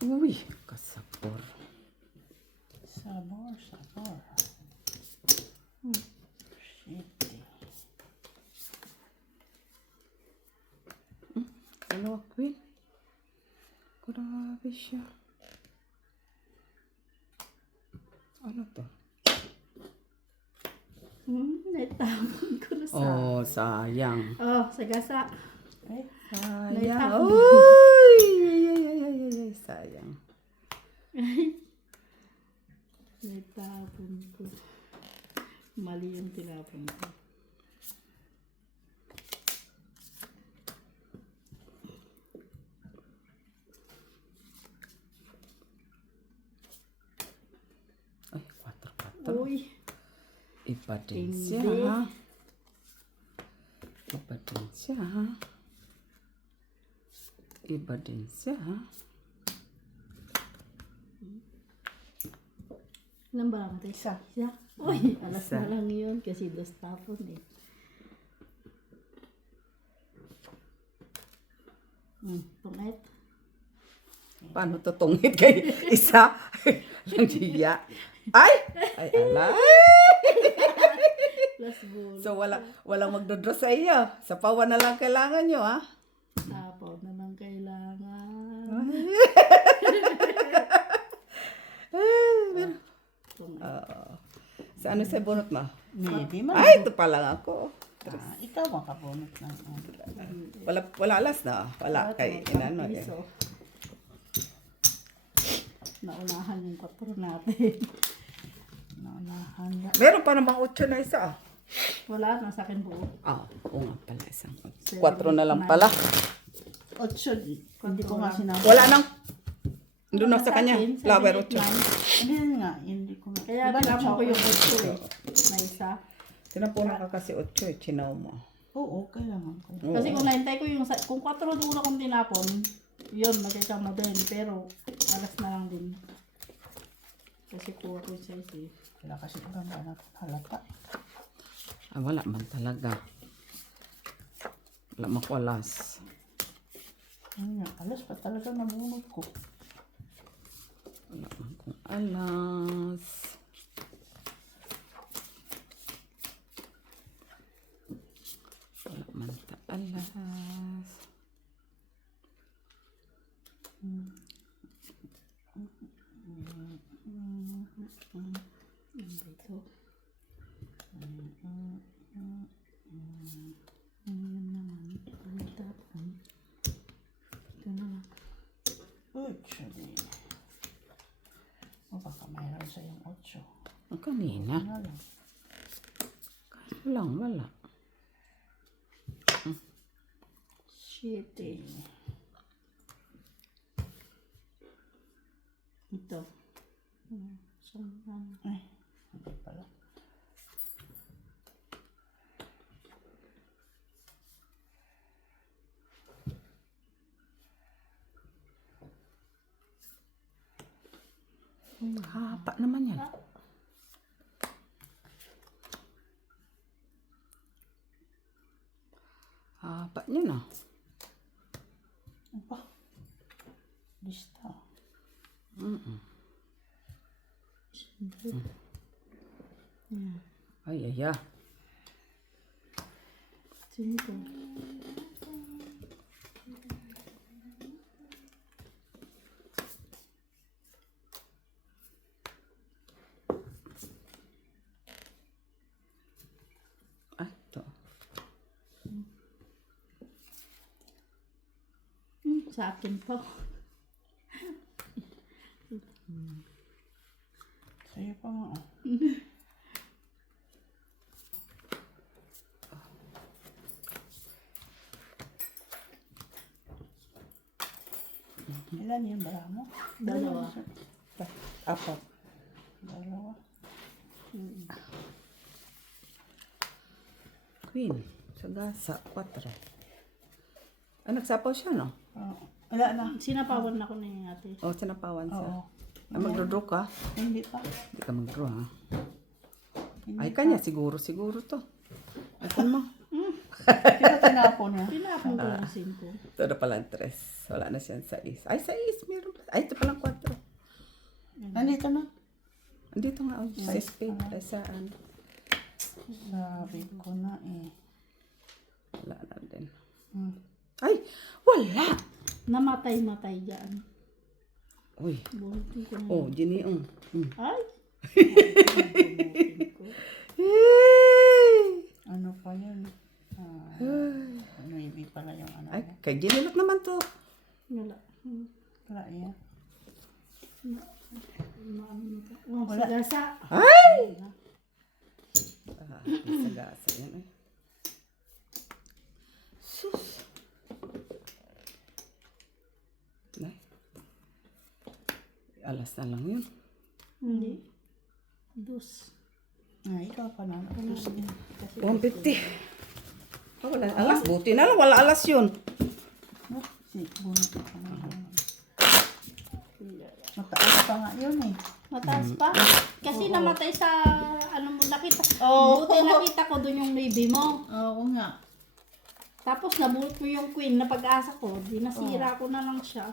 Uy, kasapor. Sabor. Shit. Ano, Queen? Grabe siya. Ano to? Naitapon ko na sa... Oh, sayang. Oh, sagasa. Eh, Sayang. Naitapon. Uy! Ay, sayang. Naitapon ko. Mali yung tinapon ko. Ay, 4. Uy, Iba din Hindi. siya, ha? Iba din siya, ha? Iba din siya, ha? ilan ba ang isa. Isa? Uy, alas Isa. na lang yun kasi dos tapon eh. Tungit. Paano tutungit kay isa? Lang siya. Ay! Ay, alay! Plus ball. So, walang magdodro sa iyo. Sa pawa na lang kailangan nyo, ha? Tapaw na lang kailangan. Tungit. Sa ano sa bunot mo? Maybe man. Ay, ito pa lang ako. Ikaw makabunot ng Wala alas na. Wala kay inano eh. Piso. Naunahan yung 4 natin. naunahan. Meron pa namang 8 na isa. Wala, nasa akin buo. Oo nga pala, isang 4 Seven, na lang nine. pala. 8, hindi ko nga sinabi. Wala nang, doon na Nasa sa kanya, akin, flower 7, 8. 8, 9. Hindi nga, hindi ko nga. Kaya Diba tinapon ko yung chocolate? 8 eh. Na isa. Sinapunan ka kasi 8 chinaw mo. Oo, kailangan ko. Oo. Kasi kung naintay ko yung, kung 4 duro kong tinapon, yun, magkakama din. Pero, alas na lang din. Kasi kuha ko yung size eh. Wala kasi ibang anak halata. Wala man talaga. Wala makwalas. Ano nga, alas pa talaga nabunod ko. Wala man kung alas. Wala man ta alas. Ito. Ocho din. O baka mayroon sa yung 8. Ang kanina. Ano lang. Wala. Shit eh. Ito. Ay, hindi pala. Hapa naman yan. Hapa niya na. Apa? Lista. Ay, ay, ay. Sino ito? Ito. Sa akin po. Sa'yo pa nga. Oh. Ilan yung bala mo? Dalawa. Apat. Dalawa. Queen. Sagasa. 4. Nagsapaw siya, no? Oo. Wala na. Sinapawan na ko na yung ate. Sinapawan siya. Oo. Magdraw ka? Hindi pa. Hindi ka magdraw, ha? Hindi Ay, kanya. Siguro to. Ay, kung mo. Sino tinapon niya? Pinapon ko yung 5. Ito na pala 3. Wala na siyang 6. Ay, 6. Meron pa. Ay, ito palang 4. Nandito na. Andito nga. Oh, 6 page. Ay, saan? Sabi ko na eh. Wala na din. Ay, Wala! Namatay-matay dyan. Uy. Bunutin ko na. Oh, Ginny. Ay! ano pa yun? Maybe pala yung ano. Ay, kay Ginny lot naman to. Wala. Wala yan. Wala. Sagasa. Ay! Sagasa yan eh. Sus. Nay. Alas na lang yun. Hindi. Dos. Ikaw pa na. Tapos din. 150. Oh, wala alas. Buti na lang. Wala alas yun. Si bunot ko na. Mataas pa nga yun eh. Mataas pa. Kasi namatay sa, ano mo, nakita. Oo. Buti nakita ko dun yung baby mo. Oo nga. Tapos nabulot ko yung queen na pag-asa ko. Di nasira ko na lang siya.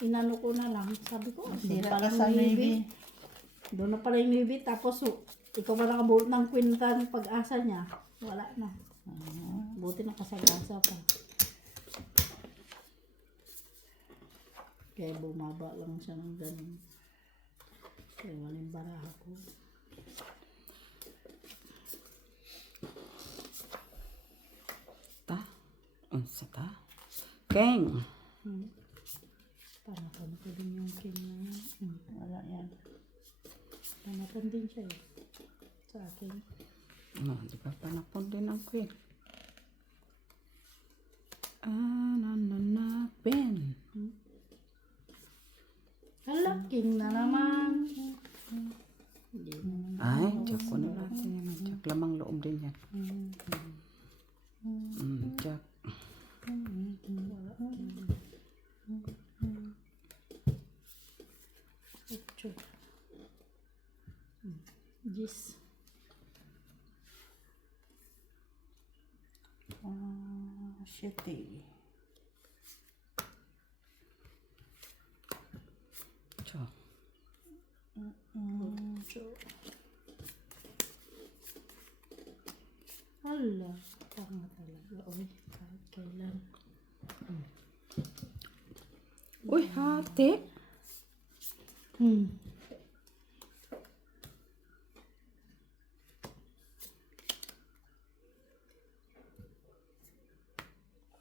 Inano ko na lang. Sabi ko, Sira pala ka sa maybe. Doon na pala yung baby. Tapos, ikaw pa nakabulot ng queen na pag-asa niya. Wala na. Buti nakasagasa pa. Kaya bumaba lang siya ng ganun. Kaya walang baraha ko. Ta? Unsa ta? Keng. Panatan ko din yung king na yan. Wala yan. Panatan din siya eh. Sa akin. Di ba panapon din ang queen? Pen. Hala, king na naman. Hindi na. Ay, jack ko na natin yan. Jack, lamang loob din yan. Jack. Ocho. Diyes. Siyete. Cho. Ocho. Hala, tanga talaga. Uy, kahit kailan. Uy, hati.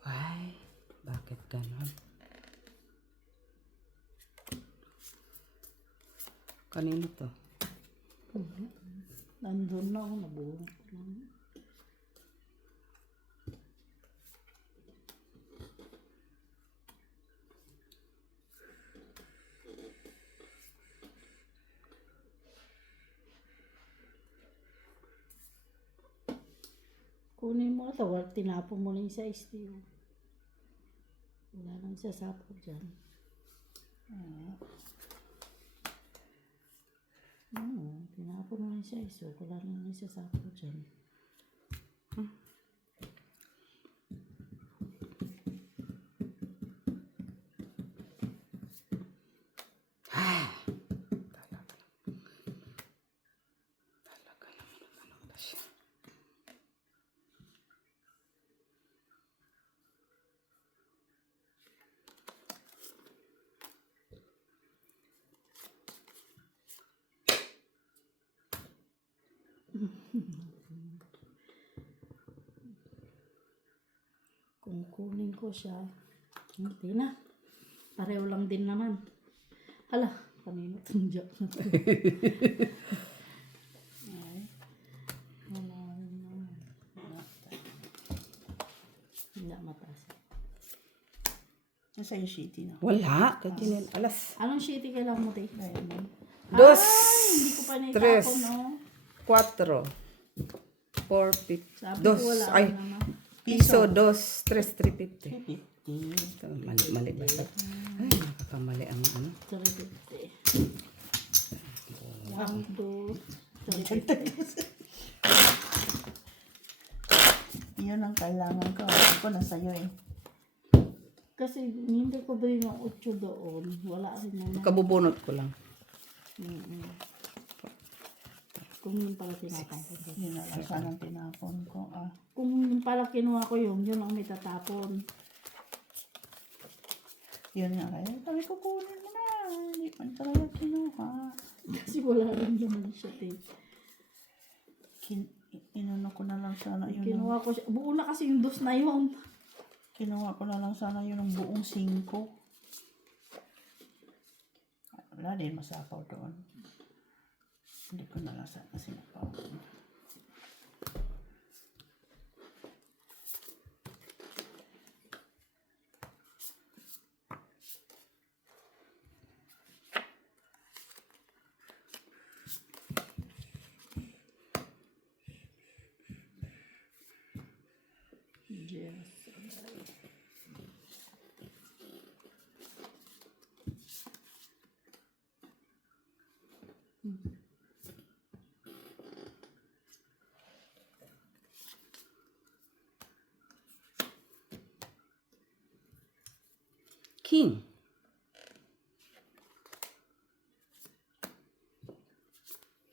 Why? Bakit ganon? Kanino to? Nandun na ako, nabuhong ko lang. Kunin mo ito, tinapon mo na yung size niyo. Wala nang sasapo dyan. Tinapon mo na yung size, so wala nang sasapo dyan. Talaga naman ano ba siya? Kung kunin ko siya, hindi na. Pareho lang din naman. Hala, kanino itong jack na to? Ay, wala rin naman. Hindi mataas. Nasa yung shitty na. Wala. Kaya tinin, alas. Anong shitty kailangan mo, te? Dos. Hindi ko pa Tres. naitapon, no? 4. 4, 5. Sabi Dos. ko wala Ay. naman. Piso, 2, 3, 350. 50. Ito, mali ba ito? Ay, nakakamali ang ano. 350. 1, 2, 350. Yun ang kailangan ko. Ako ko nasa iyo eh. Kasi hindi ko ba yung 8 doon. Wala rin naman. Kabubunot ko lang. Kung yun pala tinapon ko. Yun na lang sanang tinapon ko. Kung yun pala kinuha ko yun ang may tatapon. Yun nga kaya. Sabi ko kunin mo na. Hindi man talaga kinuha. Kasi wala rin naman siya, te. Inano ko na lang sana yun. Kinuha ko siya. Buo na kasi yung dos na yun. Kinuha ko na lang sana yun ng buong 5. Wala din masapaw doon. Hindi ko na lang sana sinapaw. Yes. King.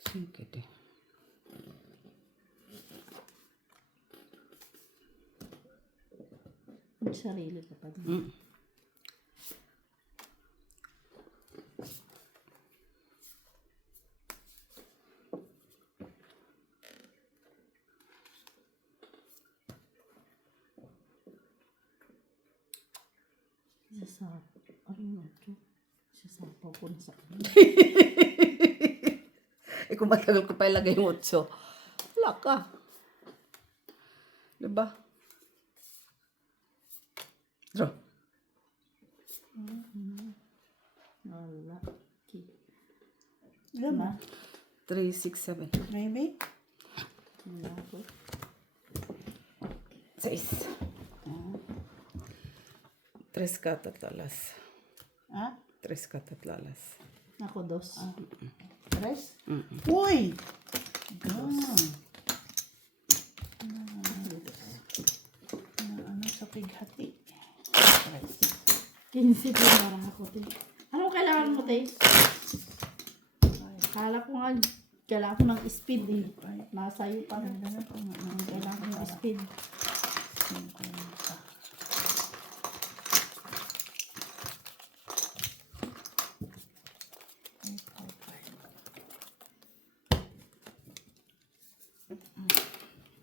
Sige deh. May sarili ka pa din. Ano yun ito? Sasapaw ko na sa kanya. Kung matagal ko pa ilagay yung 8. Wala ka. Diba? Draw. Wala. Okay. Ilan ba? 3, 6, 7. Maybe? Wala ko. 6. 3 catatalas. Ha? 3 catatalas. Ako, 2. Tres? Uy! Gam. Ano sa pighati? Tres. 15 po para ako, te. Ano kailangan mo, te? Kala ko nga, kailangan ko ng speed eh. Nasa iyo pa rin. Kailangan ko ng speed. 50.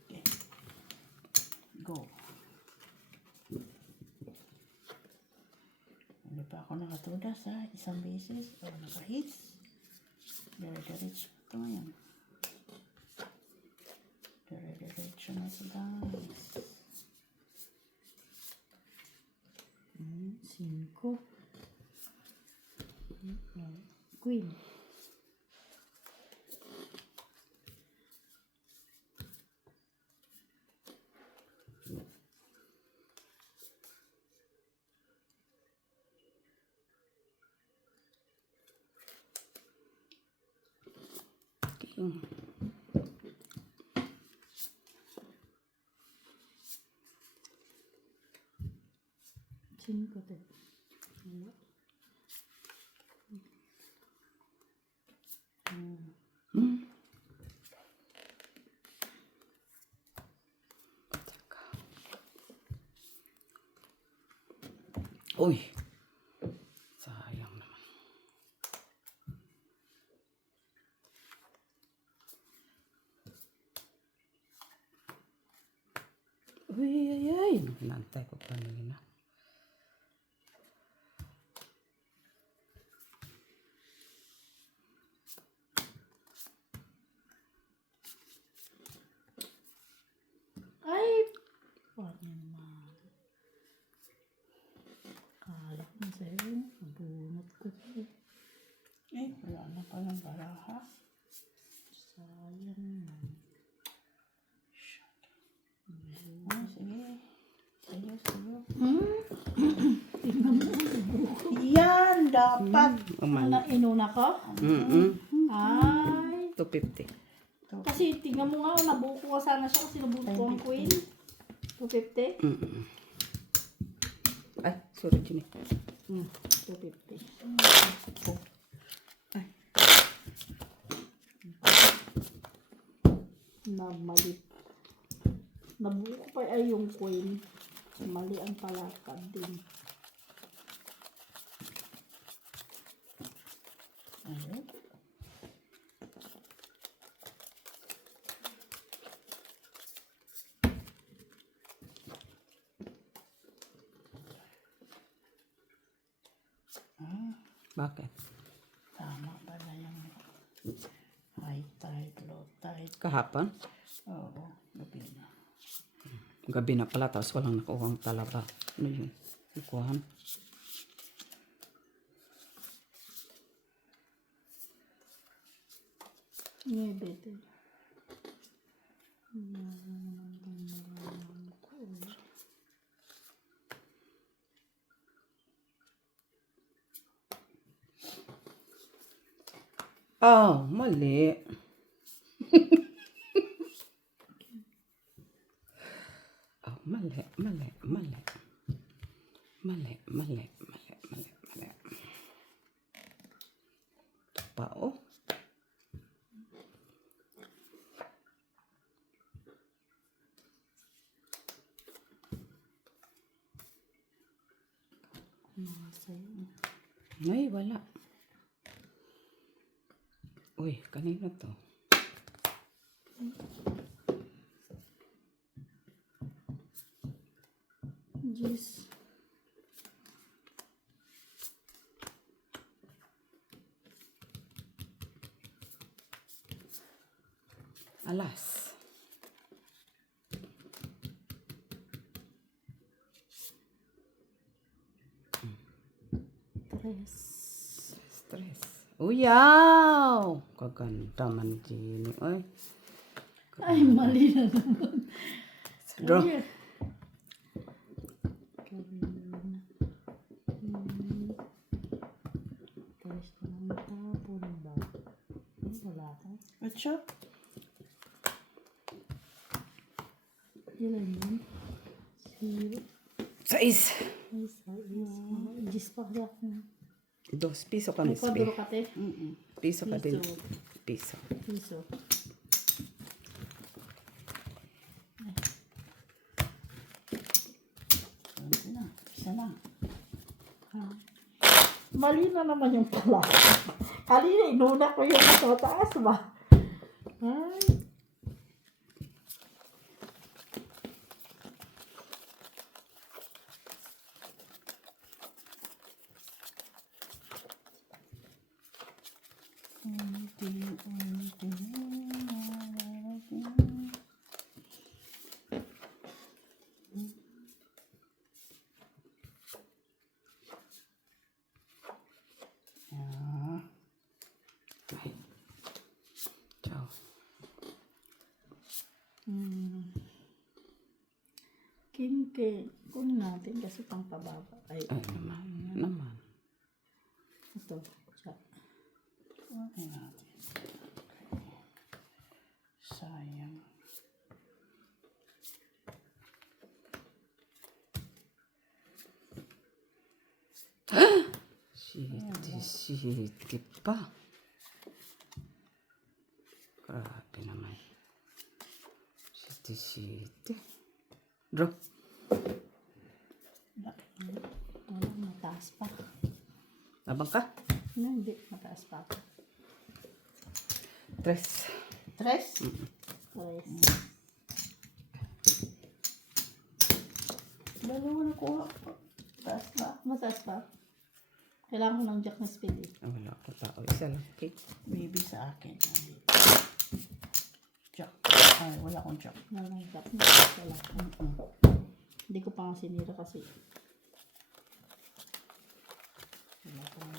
Okay. Go. Hindi pa ako nakatuda sa isang beses o nakahits. Dire-diretso ito ngayon. Dire-diretso na sa guys. 5. Queen. King. 5, te. Wala. Uy. Sayang naman. Uy, ay, ay. Nantay ko kanina. Ay! Paano naman? Kala ko na sa'yo. Nabunot ko to. Eh, wala na palang baraha. Sayang naman. Oh, sige. Sige, sige. Tingnan mo ang buko. Yan, dapat. Uman. Ano, inuna ko? Ay. 250. Kasi tingnan mo nga, nabuko ka sana siya kasi nabuko ko ang queen. 250? Ay, sorry, Chini. 250. Ay. Mali. Nabuko pa ay yung queen. Mali ang palakad din. Ayun. Bakit? Tama pala yung high tide, low tide. Kahapon? Oo, gabi na. Gabi na pala, tapos walang nakuhang talaba. Ano yun? Ikuhan. Bete. Oh, mali. Oh, mali, mali, mali. Mali, mali, mali, mali, mali. Ito pa, oh. Ay, wala. Uy, kanina to. Yes. Alas. Stress. Uyaw! Kaganda man, Jenny. Ay. Ay, mali na naman. Draw. Ay, Talis na naman tapon ba? Ay, wala ka. Atsa? Ilan yun? 0. 6. Ay, Diyos pa kaya ako. 2 piso ka, May Miss kwadro B. ka, te. Piso ka din. Piso. Piso. Piso. Konti na. Isa na. Mali na naman yung pala. Kanina, inuna ko yung sa taas ba? Ay. Ah, Ciao. Kinke. Kunin natin kasi pang pababa. Ay, Ay, naman. Naman. ito. Siya. okay natin. Sayang. Shitty pa. Grabe naman. Shitty. Draw. Wala, mataas pa. Abang ka? Hindi, mataas pa. 3. Tres? Tres. Dalawa na kuha. Mataas pa. Mataas pa. Kailangan ko ng jack na speed eh. Ah, wala ako tao. Isa lang. Okay. Baby sa akin. Jack. Ay, wala akong jack. Wala ng jack na. Wala. Mm-mm. Hindi ko pa nga sinira kasi. Wala akong...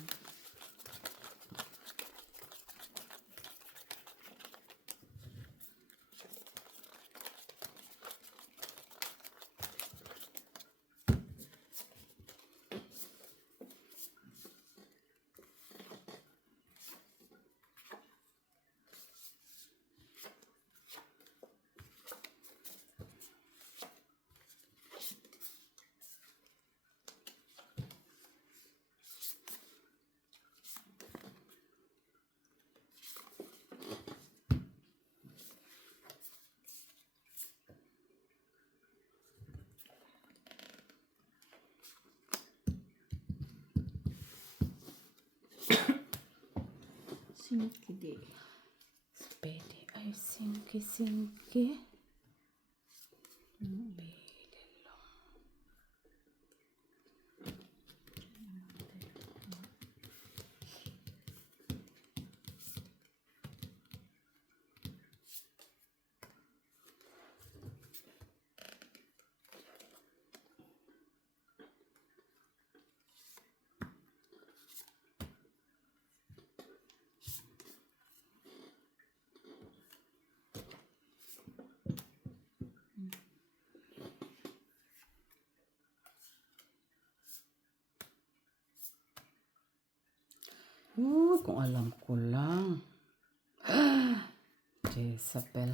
Sinkide. Spede. Ay, sinki. Kung alam ko lang. Jezabel.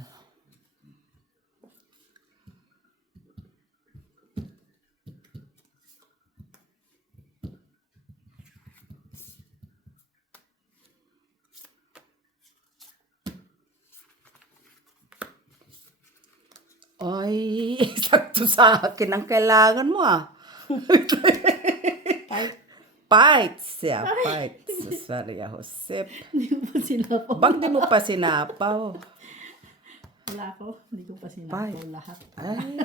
Ay, sakto sa akin ang kailangan mo ah. Bites. Yeah, bites. Sorry, Josep. Hindi ko pa sinapaw. Bang di mo pa sinapaw? Wala ko. Hindi ko pa sinapaw lahat. Ay,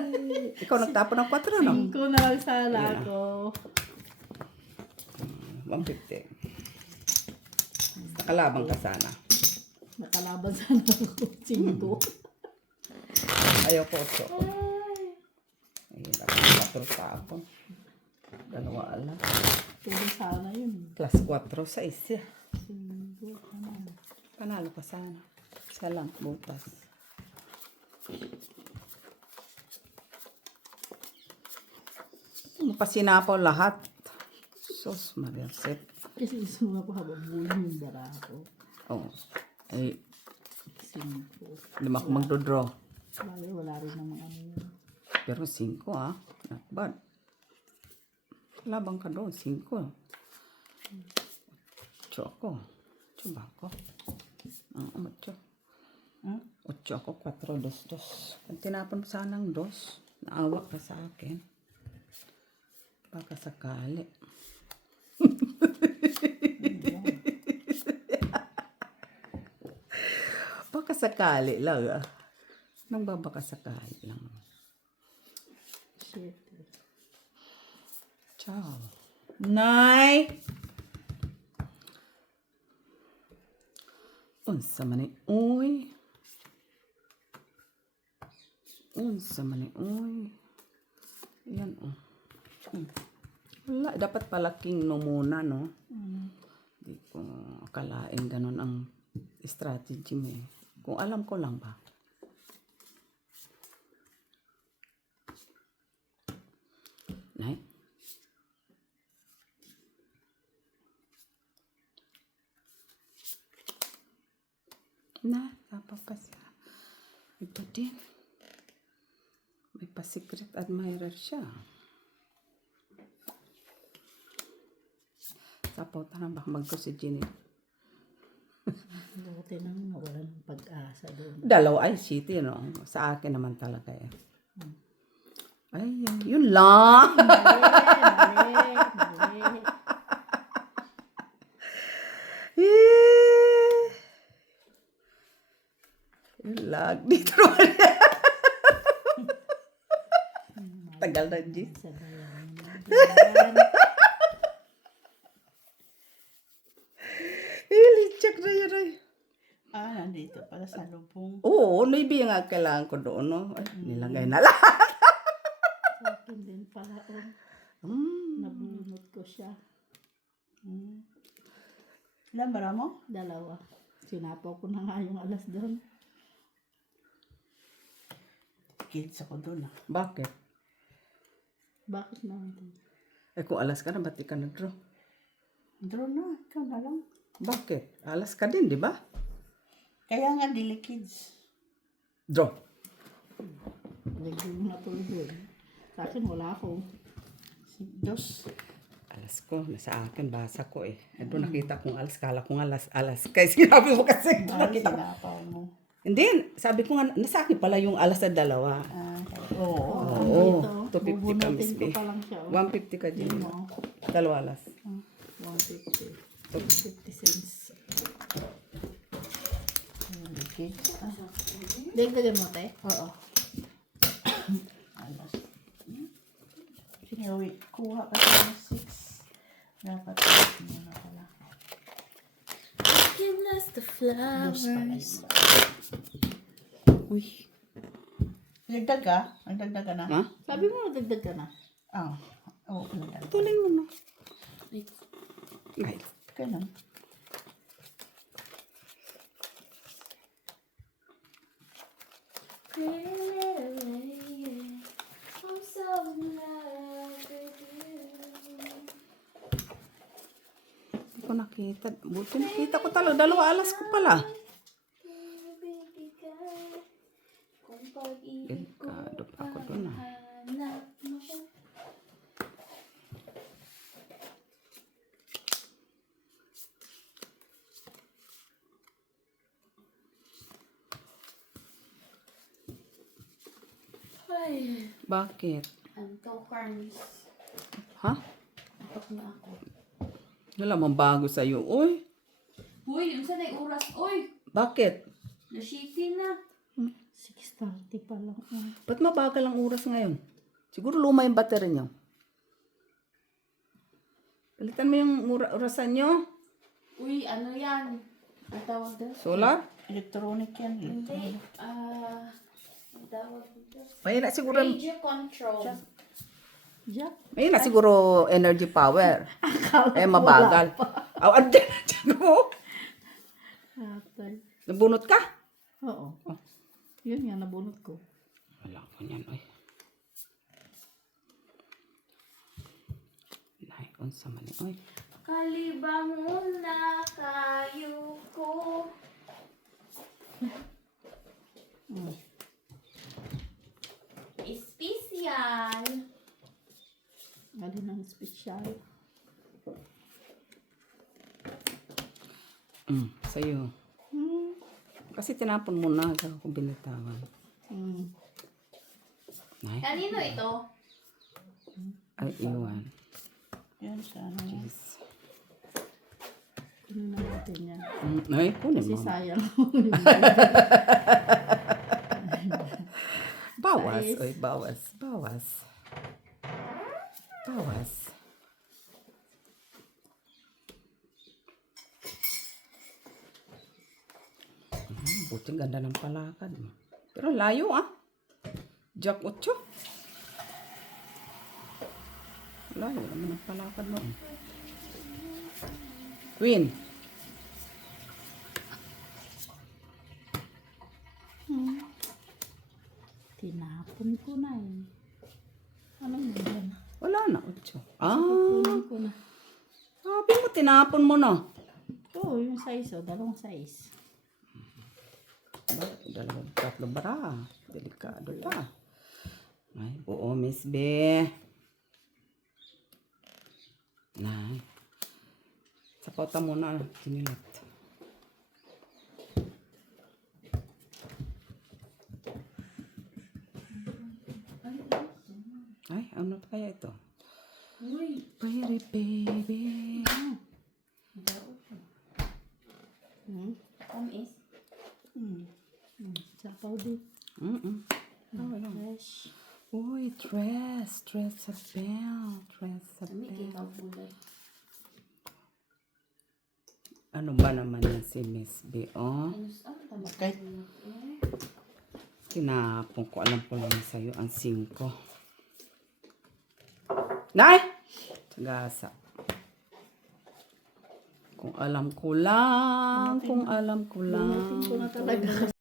ikaw nagtapon ng 4, no? 5 na lang sala ko. 150. Nakalabang ka sana. Nakalaban sana ako. 5. Ayaw ko 8. Ay, 4 tapon. Dalawa ala. Pwede sana yun. Class 4, 6 ya. Singgo, ano. Panalo ka sana. Isa lang, butas. Ano pa sinapaw lahat? Sus, Mariaset. Kasi gusto nga pa hababulin yung dara ko. Oh. Ay, Singgo. lima ko magdodraw. Bagay, wala rin namang ano yun. Pero 5 ah. Not bad. Labang ka doon, 5. 8 ako. 8 ba ako? 8 ako, 4, 2, 2. Pag tinapon mo sanang 2, naawa ka sa akin. Baka sakali. Baka sakali lang ah. Nang baka sakali lang. Shit. Ciao. Nay! Unsa man ni uy? Unsa man ni uy? Yan oh. Wala, dapat palaking no muna, no? Di ko akalain ganun ang strategy mo eh. Kung alam ko lang ba? Nay? Na, napapasa. Ito din. May pa-secret admirer siya. Sapaw tanang baka magko si Ginny. Buti nang nawala ng pag-asa doon. Dalawa ay city, no? Sa akin naman talaga eh. Ay, yun lang. Mali. Yun lang. Dito naman. Tagal na, G. Sabayan. Check na yun ay. Nandito para sa lubong. Oo, maybe yung kailangan ko doon, no? Ay, nilagay na lang. Sa akin din pala. Nabunot ko siya. Ilan bara mo? 2. Sinapaw ko na nga yung alas doon. Kids ako doon ah. Bakit? Bakit naman? Eh, kung alas ka na, ba't di ka nag-draw? Draw na, ikaw na lang. Bakit? Alas ka din, di ba? Kaya nga dili kids. Draw. Lagyan mo na to doon. Sa akin wala ako. Dos. Alas ko, nasa akin, basa ko eh. Doon nakita kong alas, kala ko nga alas. Kaya sinabi mo kasi, doon nakita ko. Sinapaw mo. Hindi, sabi ko nga, nasa akin pala yung alas na 2. Oo. Oo, 250 ka, Bubunutin Miss ko B. pa lang siya. 150 ka dyan. Mo. 2 alas. 150. 50 cents. Kids. Dagdagan mo, te? Oo. Alas. Sinawi, kuha ka sa 6. Dapat mo na pala. Give us the Dos pala flowers. yun. Uy. Nagdag ka? Nagdagdag ka na? Ha? Sabi mo, dagdag ka na. Oo, nagdag. Tuloy mo na. Ay. Ganun. I'm so in love with you. Hindi ko nakita. Buti nakita ko talaga. 2 alas ko pala. Baby ka, kung pag-ibig ko Delikado pa ako doon ah. hanap mo. Ay, Bakit? ang karmis. Ha? Kapag na ako. Wala mang bago sa'yo. Uy. Uy, yung sanay oras. Uy, Bakit? na-shipping na. 6:30 pa lang. Ba't mabagal ang oras ngayon? Siguro luma yung battery niyo. Palitan mo yung orasan niyo. Uy, ano yan? Ang tawag doon? Solar? Electronic yan. Hindi. Electronic. Ang tawag doon? Mahina siguro. Radio control. Jack. Ayun na siguro energy power. Eh, mabagal. Aw, andyan na dyan mo. Atay. Nabunot ka? Oo. Yun nga, nabunot ko. Wala ko niyan, oy. Nay, unsa man ni, oy. Kalibangon na kayo ko. Espesyal. Alin ang special. Sa'yo. Kasi tinapon mo na sa kung binitawan. Nay, Kanino ito? ay iwan. Yan, sana. Yes. Kunin na natin yan. Ay, kunin Kasi mo. sayang. Bawas, Sais. oy, bawas, bawas. Bawas. Buti ganda ng palakad mo. Pero layo ah. Jack 8. Layo naman ang palakad mo. Queen. Tinapon ko na eh. Ano mo yan? Wala na, 8. Ah, Kunin ko na. sabi mo, tinapon mo na. Oo, yung size oh. Dalawang size. Dalawang tatlo bara. Delikado pa. Ay, buo, Miss B. Nay. Sapota mo na. Kinilat. Ay, ano pa kaya ito? Uy. Pretty baby. Tamis. Sapaw din. Fresh. Uy, dress. Dress sa bell. Dress sa Kami bell. kita kulay. Ano ba naman yan si Miss B, oh? Kahit Tinapon ko. Alam ko lang sa'yo ang 5. Nay! Tagasa. Kung alam ko lang. Kung alam ko lang. Bunutin ko na talaga.